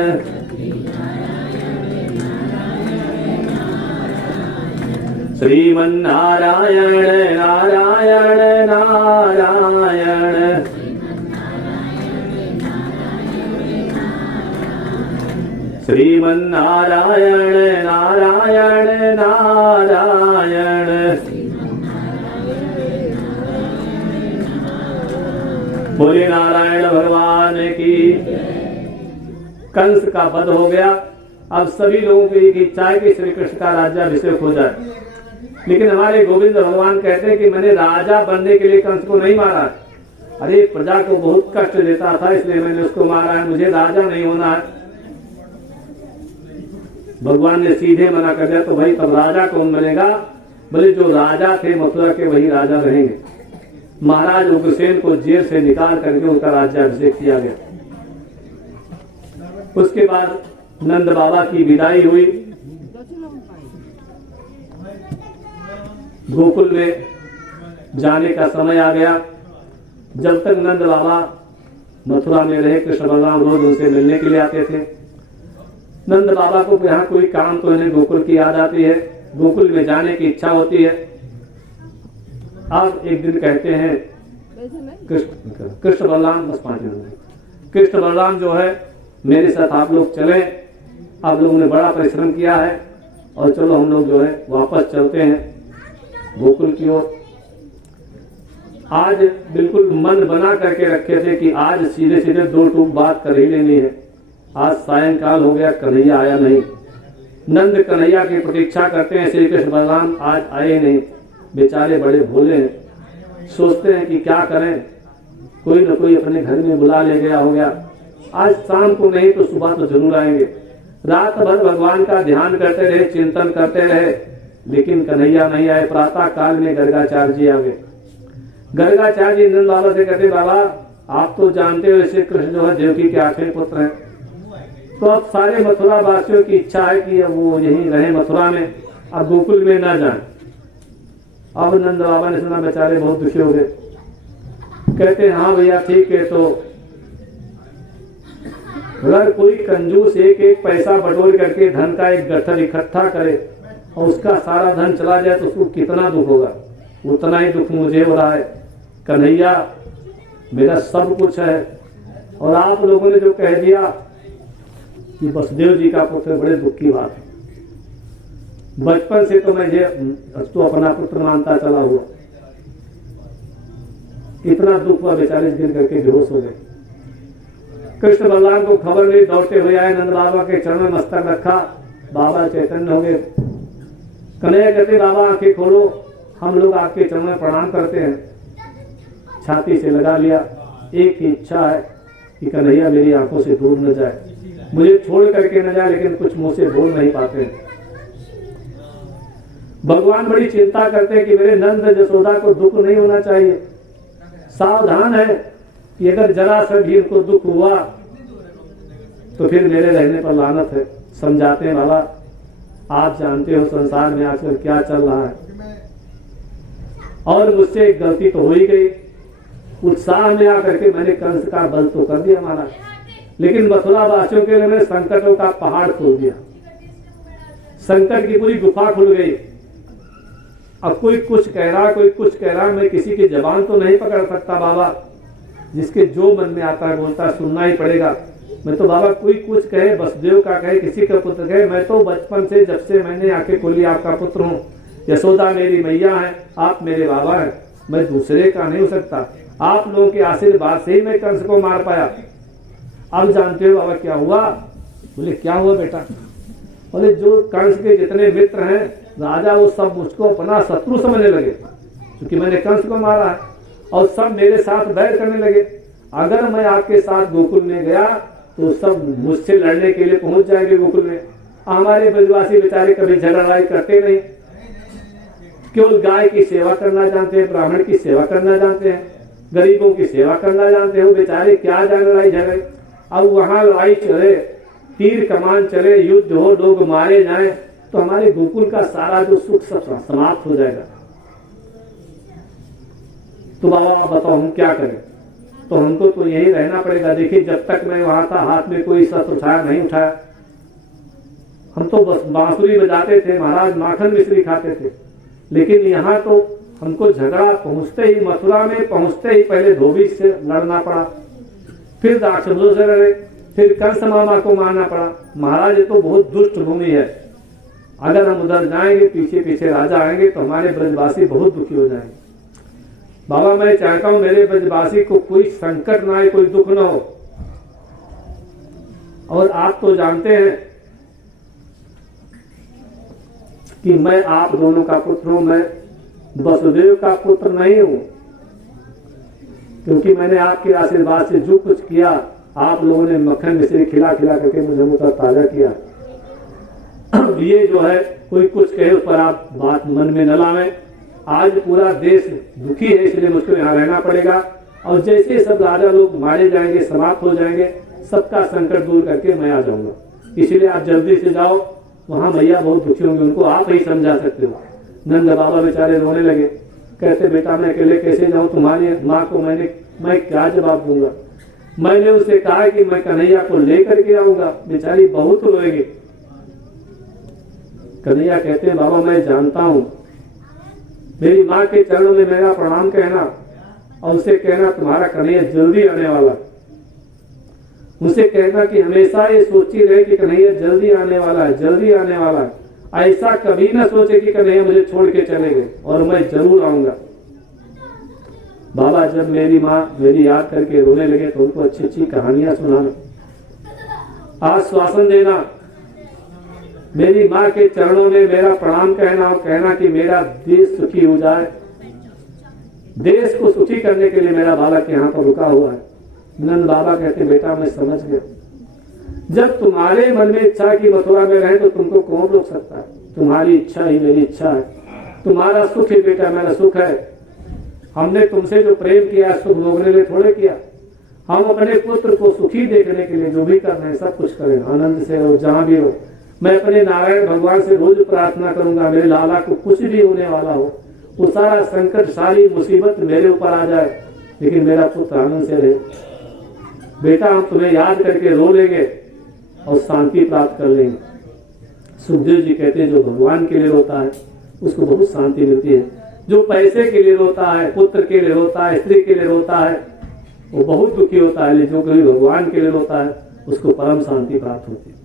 श्रीमन नारायण नारायण नारायण। श्रीमन नारायण नारायण नारायण। बोले नारायण भगवान की। कंस का वध हो गया। अब सभी लोगों की एक इच्छा है कि श्री कृष्ण का राज्याभिषेक हो जाए, लेकिन हमारे गोविंद भगवान कहते हैं कि मैंने राजा बनने के लिए कंस को नहीं मारा। अरे प्रजा को बहुत कष्ट देता था इसलिए मैंने उसको मारा है, मुझे राजा नहीं होना है। भगवान ने सीधे मना कर दिया। तो भाई तब राजा कौन बनेगा? बोले जो राजा थे मथुरा के वही राजा रहेंगे। महाराज उग्रसेन को जेल से निकाल करके उनका राज्याभिषेक किया गया। उसके बाद नंद बाबा की विदाई हुई। गोकुल में जाने का समय आ गया। जब तक नंद बाबा मथुरा में रहे, कृष्ण बलराम रोज उनसे मिलने के लिए आते थे। नंद बाबा को यहाँ कोई काम तो इन्हें गोकुल की याद आती है, गोकुल में जाने की इच्छा होती है। अब एक दिन कहते हैं कृष्ण बलराम, बस 5 मिनट, कृष्ण बलराम जो है मेरे साथ आप लोग चले। आप लोगों ने बड़ा परिश्रम किया है और चलो हम लोग जो है वापस चलते हैं गोकुल की ओर। आज बिल्कुल मन बना करके रखे थे कि आज सीधे सीधे 2 टूक बात कर ही लेनी है। आज सायंकाल हो गया, कन्हैया आया नहीं। नंद कन्हैया की प्रतीक्षा करते हैं, श्री कृष्ण बलराम आज आए नहीं। बेचारे बड़े भोले हैं, सोचते हैं कि क्या करें, कोई न कोई अपने घर में बुला ले गया हो गया। आज शाम को नहीं तो सुबह तो जरूर आएंगे। रात भर भगवान का ध्यान करते रहे, चिंतन करते रहे, लेकिन कन्हैया नहीं आए। प्रातः काल में गर्गाचार्य जी आ गए। गर्गाचार्य जी नंद बाबा से कहते बाबा आप तो जानते हो श्री कृष्ण जो है देवकी के 8वें पुत्र हैं, तो अब सारे मथुरा वासियों की इच्छा है कि वो यहीं रहे मथुरा में, अब गोकुल में ना जाए। अब नंद बाबा ने सुना, बेचारे बहुत दुखी हो गए। कहते हैं हाँ भैया ठीक है, तो अगर कोई कंजूस एक एक पैसा बटोर करके धन का एक गट्ठर इकट्ठा करे और उसका सारा धन चला जाए तो उसको कितना दुख होगा, उतना ही दुख मुझे हो रहा है। कन्हैया मेरा सब कुछ है और आप लोगों ने जो कह दिया कि वसुदेव जी का पुत्र, बड़े दुख की बात है। बचपन से तो मैं ये तो अपना पुत्र मानता चला हुआ, इतना दुख हुआ, बेचारे गिर करके बेहोश हो गए। कृष्ण बलराम को खबर नहीं, दौड़ते हुए आए, नंद बाबा के चरण में मस्तक रखा, बाबा चैतन्य हो गए। कन्हैया कहते बाबा आंखें खोलो, हम लोग आपके चरण में प्रणाम करते हैं। छाती से लगा लिया, एक ही इच्छा है कि कन्हैया मेरी आंखों से दूर न जाए, मुझे छोड़ करके न जाए, लेकिन कुछ मुंह से बोल नहीं पाते। भगवान बड़ी चिंता करते हैं कि मेरे नंद यशोदा को दुख नहीं होना चाहिए, सावधान है कि अगर जरा सा भी इनको दुख हुआ तो फिर मेरे रहने पर लानत है। समझाते हैं बाबा आप जानते हो संसार में आजकल क्या चल रहा है, और मुझसे एक गलती तो हो ही गई, उत्साह में आकर के मैंने कंस का बल तो कर दिया महाराज, लेकिन मथुरा वासियों के लिए मैंने संकटों का पहाड़ खोल दिया, संकट की पूरी गुफा खुल गई। अब कोई कुछ कह रहा, कोई कुछ कह रहा, मैं किसी की जबान तो नहीं पकड़ सकता बाबा, जिसके जो मन में आता है बोलता है, सुनना ही पड़ेगा। मैं तो बाबा कोई कुछ कहे, वसुदेव का कहे, किसी का पुत्र कहे, मैं तो बचपन से जब से मैंने आंखें खोली आपका पुत्र हूँ, यशोदा मेरी मैया है, आप मेरे बाबा हैं, मैं दूसरे का नहीं हो सकता। आप लोगों के आशीर्वाद से ही मैं कंस को मार पाया। अब जानते हो बाबा क्या हुआ? बोले क्या हुआ बेटा? बोले जो कंस के जितने मित्र हैं राजा, वो सब मुझको अपना शत्रु समझने लगे, क्योंकि मैंने कंस को मारा है, और सब मेरे साथ बैर करने लगे। अगर मैं आपके साथ गोकुल में गया तो सब मुझसे लड़ने के लिए पहुंच जाएंगे गोकुल में। हमारे ब्रजवासी बेचारे कभी झगड़ाई करते नहीं, केवल गाय की सेवा करना जानते हैं, ब्राह्मण की सेवा करना जानते हैं, गरीबों की सेवा करना जानते हो, बेचारे क्या जान लड़ाई झगड़े। अब वहां लड़ाई चले, तीर कमान चले, युद्ध हो, लोग मारे जाए, तो हमारे गोकुल का सारा जो सुख समाप्त हो जाएगा। तो बाबा आप बताओ हम क्या करें? तो हमको तो यही रहना पड़ेगा। देखिए जब तक मैं वहां था हाथ में कोई शस्त्र उठाया नहीं उठाया, हम तो बस बांसुरी बजाते थे महाराज, माखन मिश्री खाते थे। लेकिन यहाँ तो हमको झगड़ा पहुंचते ही, मथुरा में पहुंचते ही पहले धोबी से लड़ना पड़ा, फिर राक्षसों से लड़े, फिर कंस मामा को मारना पड़ा। महाराज ये तो बहुत दुष्ट भूमि है, अगर हम उधर जाएंगे पीछे पीछे राजा आएंगे तो हमारे ब्रजवासी बहुत दुखी हो जाएंगे। बाबा मैं चाहता हूं मेरे ब्रजवासी को कोई संकट ना आए, कोई दुख ना हो। और आप तो जानते हैं कि मैं आप दोनों का पुत्र हूं, मैं वसुदेव का पुत्र नहीं हूं, क्योंकि मैंने आपके आशीर्वाद से जो कुछ किया, आप लोगों ने मक्खन मिश्री खिला खिला करके मुझे मुझे ताजा किया। ये जो है कोई कुछ कहे उस पर आप बात मन में न लावें। आज पूरा देश दुखी है, इसलिए मुझको यहाँ रहना पड़ेगा, और जैसे सब राजा लोग मारे जाएंगे, समाप्त हो जाएंगे, सबका संकट दूर करके मैं आ जाऊंगा। इसलिए आप जल्दी से जाओ, वहां भैया बहुत दुखी होंगे, उनको आप ही समझा सकते हो। नंद बाबा बेचारे रोने लगे, कहते बेटा मैं अकेले कैसे जाऊं, तुम्हारी माँ को मैं क्या जवाब दूंगा? मैंने उसे कहा कि मैं कन्हैया को लेकर के आऊंगा, बेचारी बहुत रोएगी। कन्हैया कहते हैं बाबा मैं जानता हूं, मेरी माँ के चरणों में मेरा प्रणाम कहना, और उसे कहना तुम्हारा कन्हैया जल्दी आने वाला। उसे कहना कि हमेशा ये सोची रहे कि कन्हैया जल्दी आने वाला है, जल्दी आने वाला है। ऐसा कभी ना सोचे कि कन्हैया मुझे छोड़ के चले गए, और मैं जरूर आऊंगा। बाबा जब मेरी माँ मेरी याद करके रोने लगे तो उनको अच्छी अच्छी कहानियां सुनाना, आश्वासन देना, मेरी माँ के चरणों में मेरा प्रणाम कहना, और कहना कि मेरा देश सुखी हो जाए। देश को सुखी करने के लिए मेरा बालक यहाँ पर रुका हुआ है। नंद बाबा कहते बेटा मैं समझ गया, जब तुम्हारे मन में इच्छा की मथुरा में रहे तो तुमको कौन रोक सकता है? तुम्हारी इच्छा ही मेरी इच्छा है, तुम्हारा सुख ही बेटा मेरा सुख है। हमने तुमसे जो प्रेम किया सुख भोगने के लिए थोड़े किया, हम अपने पुत्र को सुखी देखने के लिए जो भी कर रहे हैं सब कुछ करें, आनंद से हो, जहां भी हो। मैं अपने नारायण भगवान से रोज प्रार्थना करूंगा मेरे लाला को कुछ भी होने वाला हो, वो सारा संकट सारी मुसीबत मेरे ऊपर आ जाए, लेकिन मेरा पुत्र आनंद से रहे। बेटा हम तुम्हें याद करके रो लेंगे और शांति प्राप्त कर लेंगे। सुखदेव जी कहते हैं जो भगवान के लिए रोता है उसको बहुत शांति मिलती है, जो पैसे के लिए रोता है, पुत्र के लिए रोता है, स्त्री के लिए रोता है, वो बहुत दुखी होता है, जो कभी भगवान के लिए रोता है उसको परम शांति प्राप्त होती है।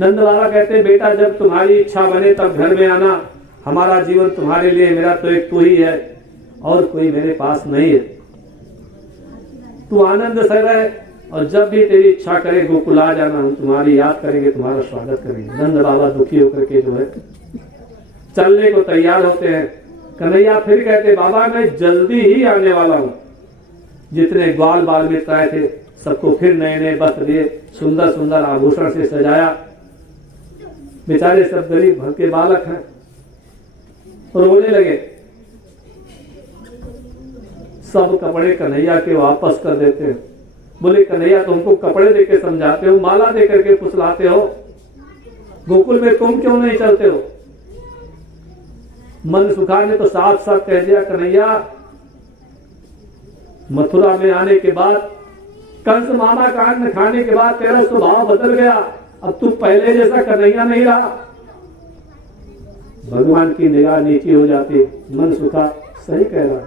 नंद बाबा कहते बेटा जब तुम्हारी इच्छा बने तब घर में आना, हमारा जीवन तुम्हारे लिए, मेरा तो एक तू ही है और कोई मेरे पास नहीं है। तू आनंद से रहे और जब भी तेरी इच्छा करे गोकुल आ जाना, हम तुम्हारी याद करेंगे, तुम्हारा स्वागत करेंगे। नंद बाबा दुखी होकर के जो है चलने को तैयार होते हैं। कन्हैया फिर कहते बाबा मैं जल्दी ही आने वाला हूँ। जितने ग्वाल बाल मित्राए थे सबको फिर नए नए वस्त्र दिए, सुंदर सुंदर आभूषण से सजाया। बेचारे सब गरीब भर के बालक हैं, रोने लगे। सब कपड़े कन्हैया के वापस कर देते हैं। बोले कन्हैया तुमको कपड़े देके समझाते हो, माला दे करके फुसलाते हो, गोकुल में तुम क्यों नहीं चलते हो? मन सुखा ने तो साफ साफ कह दिया कन्हैया मथुरा में आने के बाद, कंस मामा का अन्न खाने के बाद तेरा स्वभाव बदल गया, अब तू पहले जैसा कन्हैया नहीं रहा। भगवान की निगाह नीची हो जाती। मन सुखा सही कह रहा,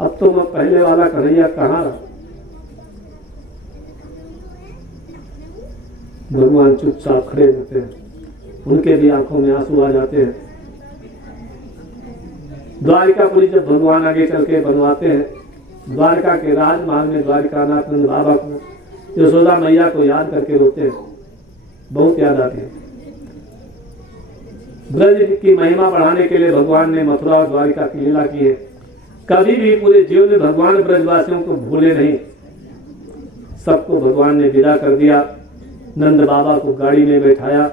अब तो मैं पहले वाला कन्हैया कहाँ रहा। भगवान चुपचाप खड़े रहते हैं, उनके भी आंखों में आंसू आ जाते हैं। द्वारिकापुरी जब भगवान आगे चल के बनवाते हैं, द्वारका के राजमहल में द्वारिकानाथ नंद बाबा को यशोदा मैया को याद करके रोते हैं, बहुत याद आती है। ब्रज की महिमा बढ़ाने के लिए भगवान ने मथुरा और द्वारिका की लीला की है। कभी भी पूरे जीवन में भगवान ब्रजवासियों को भूले नहीं। सबको भगवान ने विदा कर दिया। नंद बाबा को गाड़ी में बैठाया,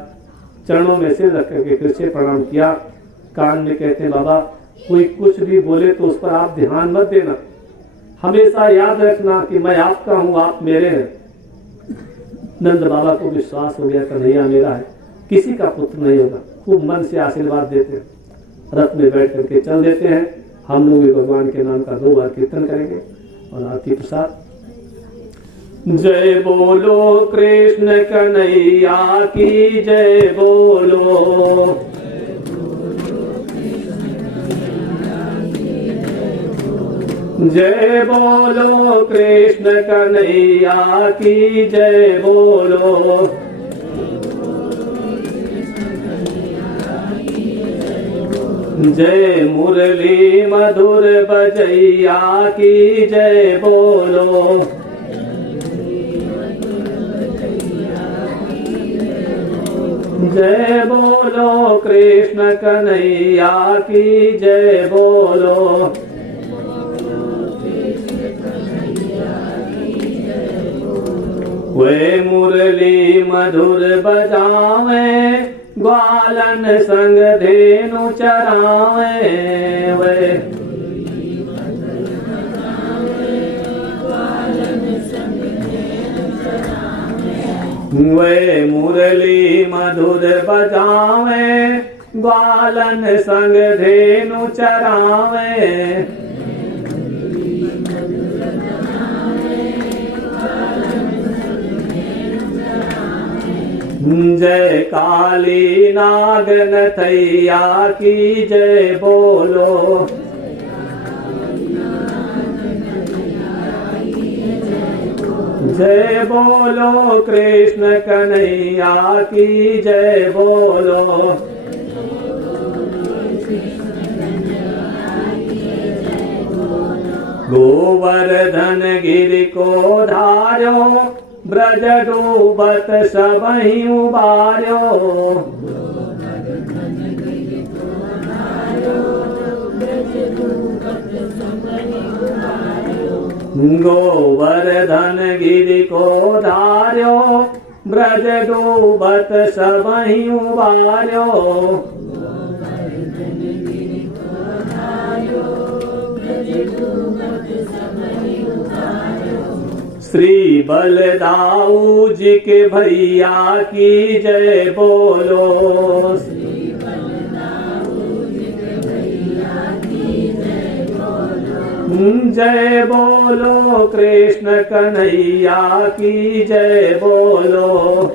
चरणों में सिर रख करके फिर से प्रणाम किया। कान में कहते हैं बाबा कोई कुछ भी बोले तो उस पर आप ध्यान मत देना, हमेशा याद रखना कि मैं आपका हूं, आप मेरे हैं। नंद बाबा को विश्वास हो गया कन्हैया मेरा है, किसी का पुत्र नहीं होगा। खूब मन से आशीर्वाद देते हैं, रथ में बैठ करके चल देते हैं। हम लोग भी भगवान के नाम का 2 बार कीर्तन करेंगे और आरती प्रसाद। जय बोलो कृष्ण कन्हैया की जय बोलो, जय बोलो कृष्ण कन्हैया की जय बोलो, जय मुरली मधुर बजैया की जय बोलो, जय बोलो कृष्ण कन्हैया की जय बोलो, वे मुरली मधुर बजावे, ग्वालन संग धेनु चरावे, वे मुरली मधुर बजावे, ग्वालन संग धेनु चरावे, जय काली नागन थैया की जय बोलो, जय बोलो कृष्ण कन्हैया की जय बोलो, गोवर्धन गिरि को धार्यो, ब्रज डूबत सबहि उबार्यो, गोवर्धन गिरि को धार्यो, ब्रज डूबत सबहि उबार्यो, श्री बलदाऊ जी के भैया की जय बोलो, जय बोलो कृष्ण कन्हैया की जय बोलो,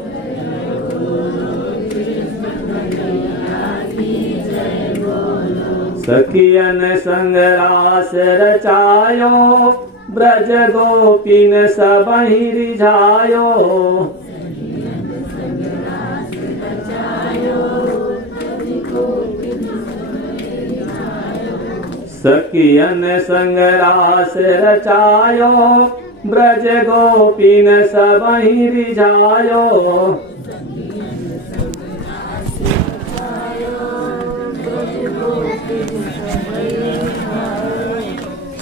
सखियन संग रास रचायो, ब्रज गोपीन सबहि रिझायो, सखियन संग रास रचायो, ब्रज गोपीन सबहि रिझायो।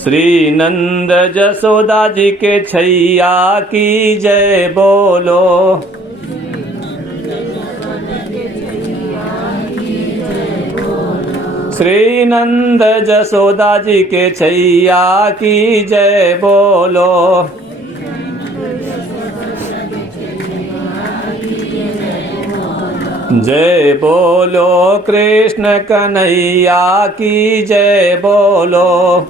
श्री नंद जसोदा जी के छैया की जय बोलो। श्री नंद जसोदा जी के छैया की जय बोलो। जय बोलो कृष्ण कन्हैया की जय बोलो।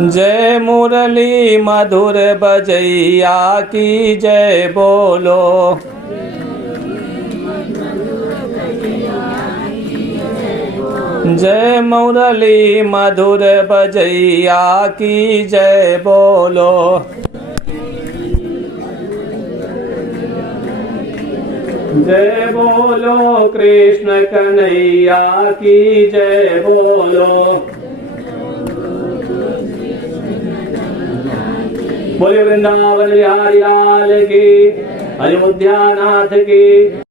जय मुरली मधुर बजैया की जय बोलो। जय मुरली मधुर बजैया की जय बोलो। जय बोलो कृष्ण कन्हैया की जय बोलो। बोले वृंदावन बिहारी लाल की, अयोध्या नाथ की।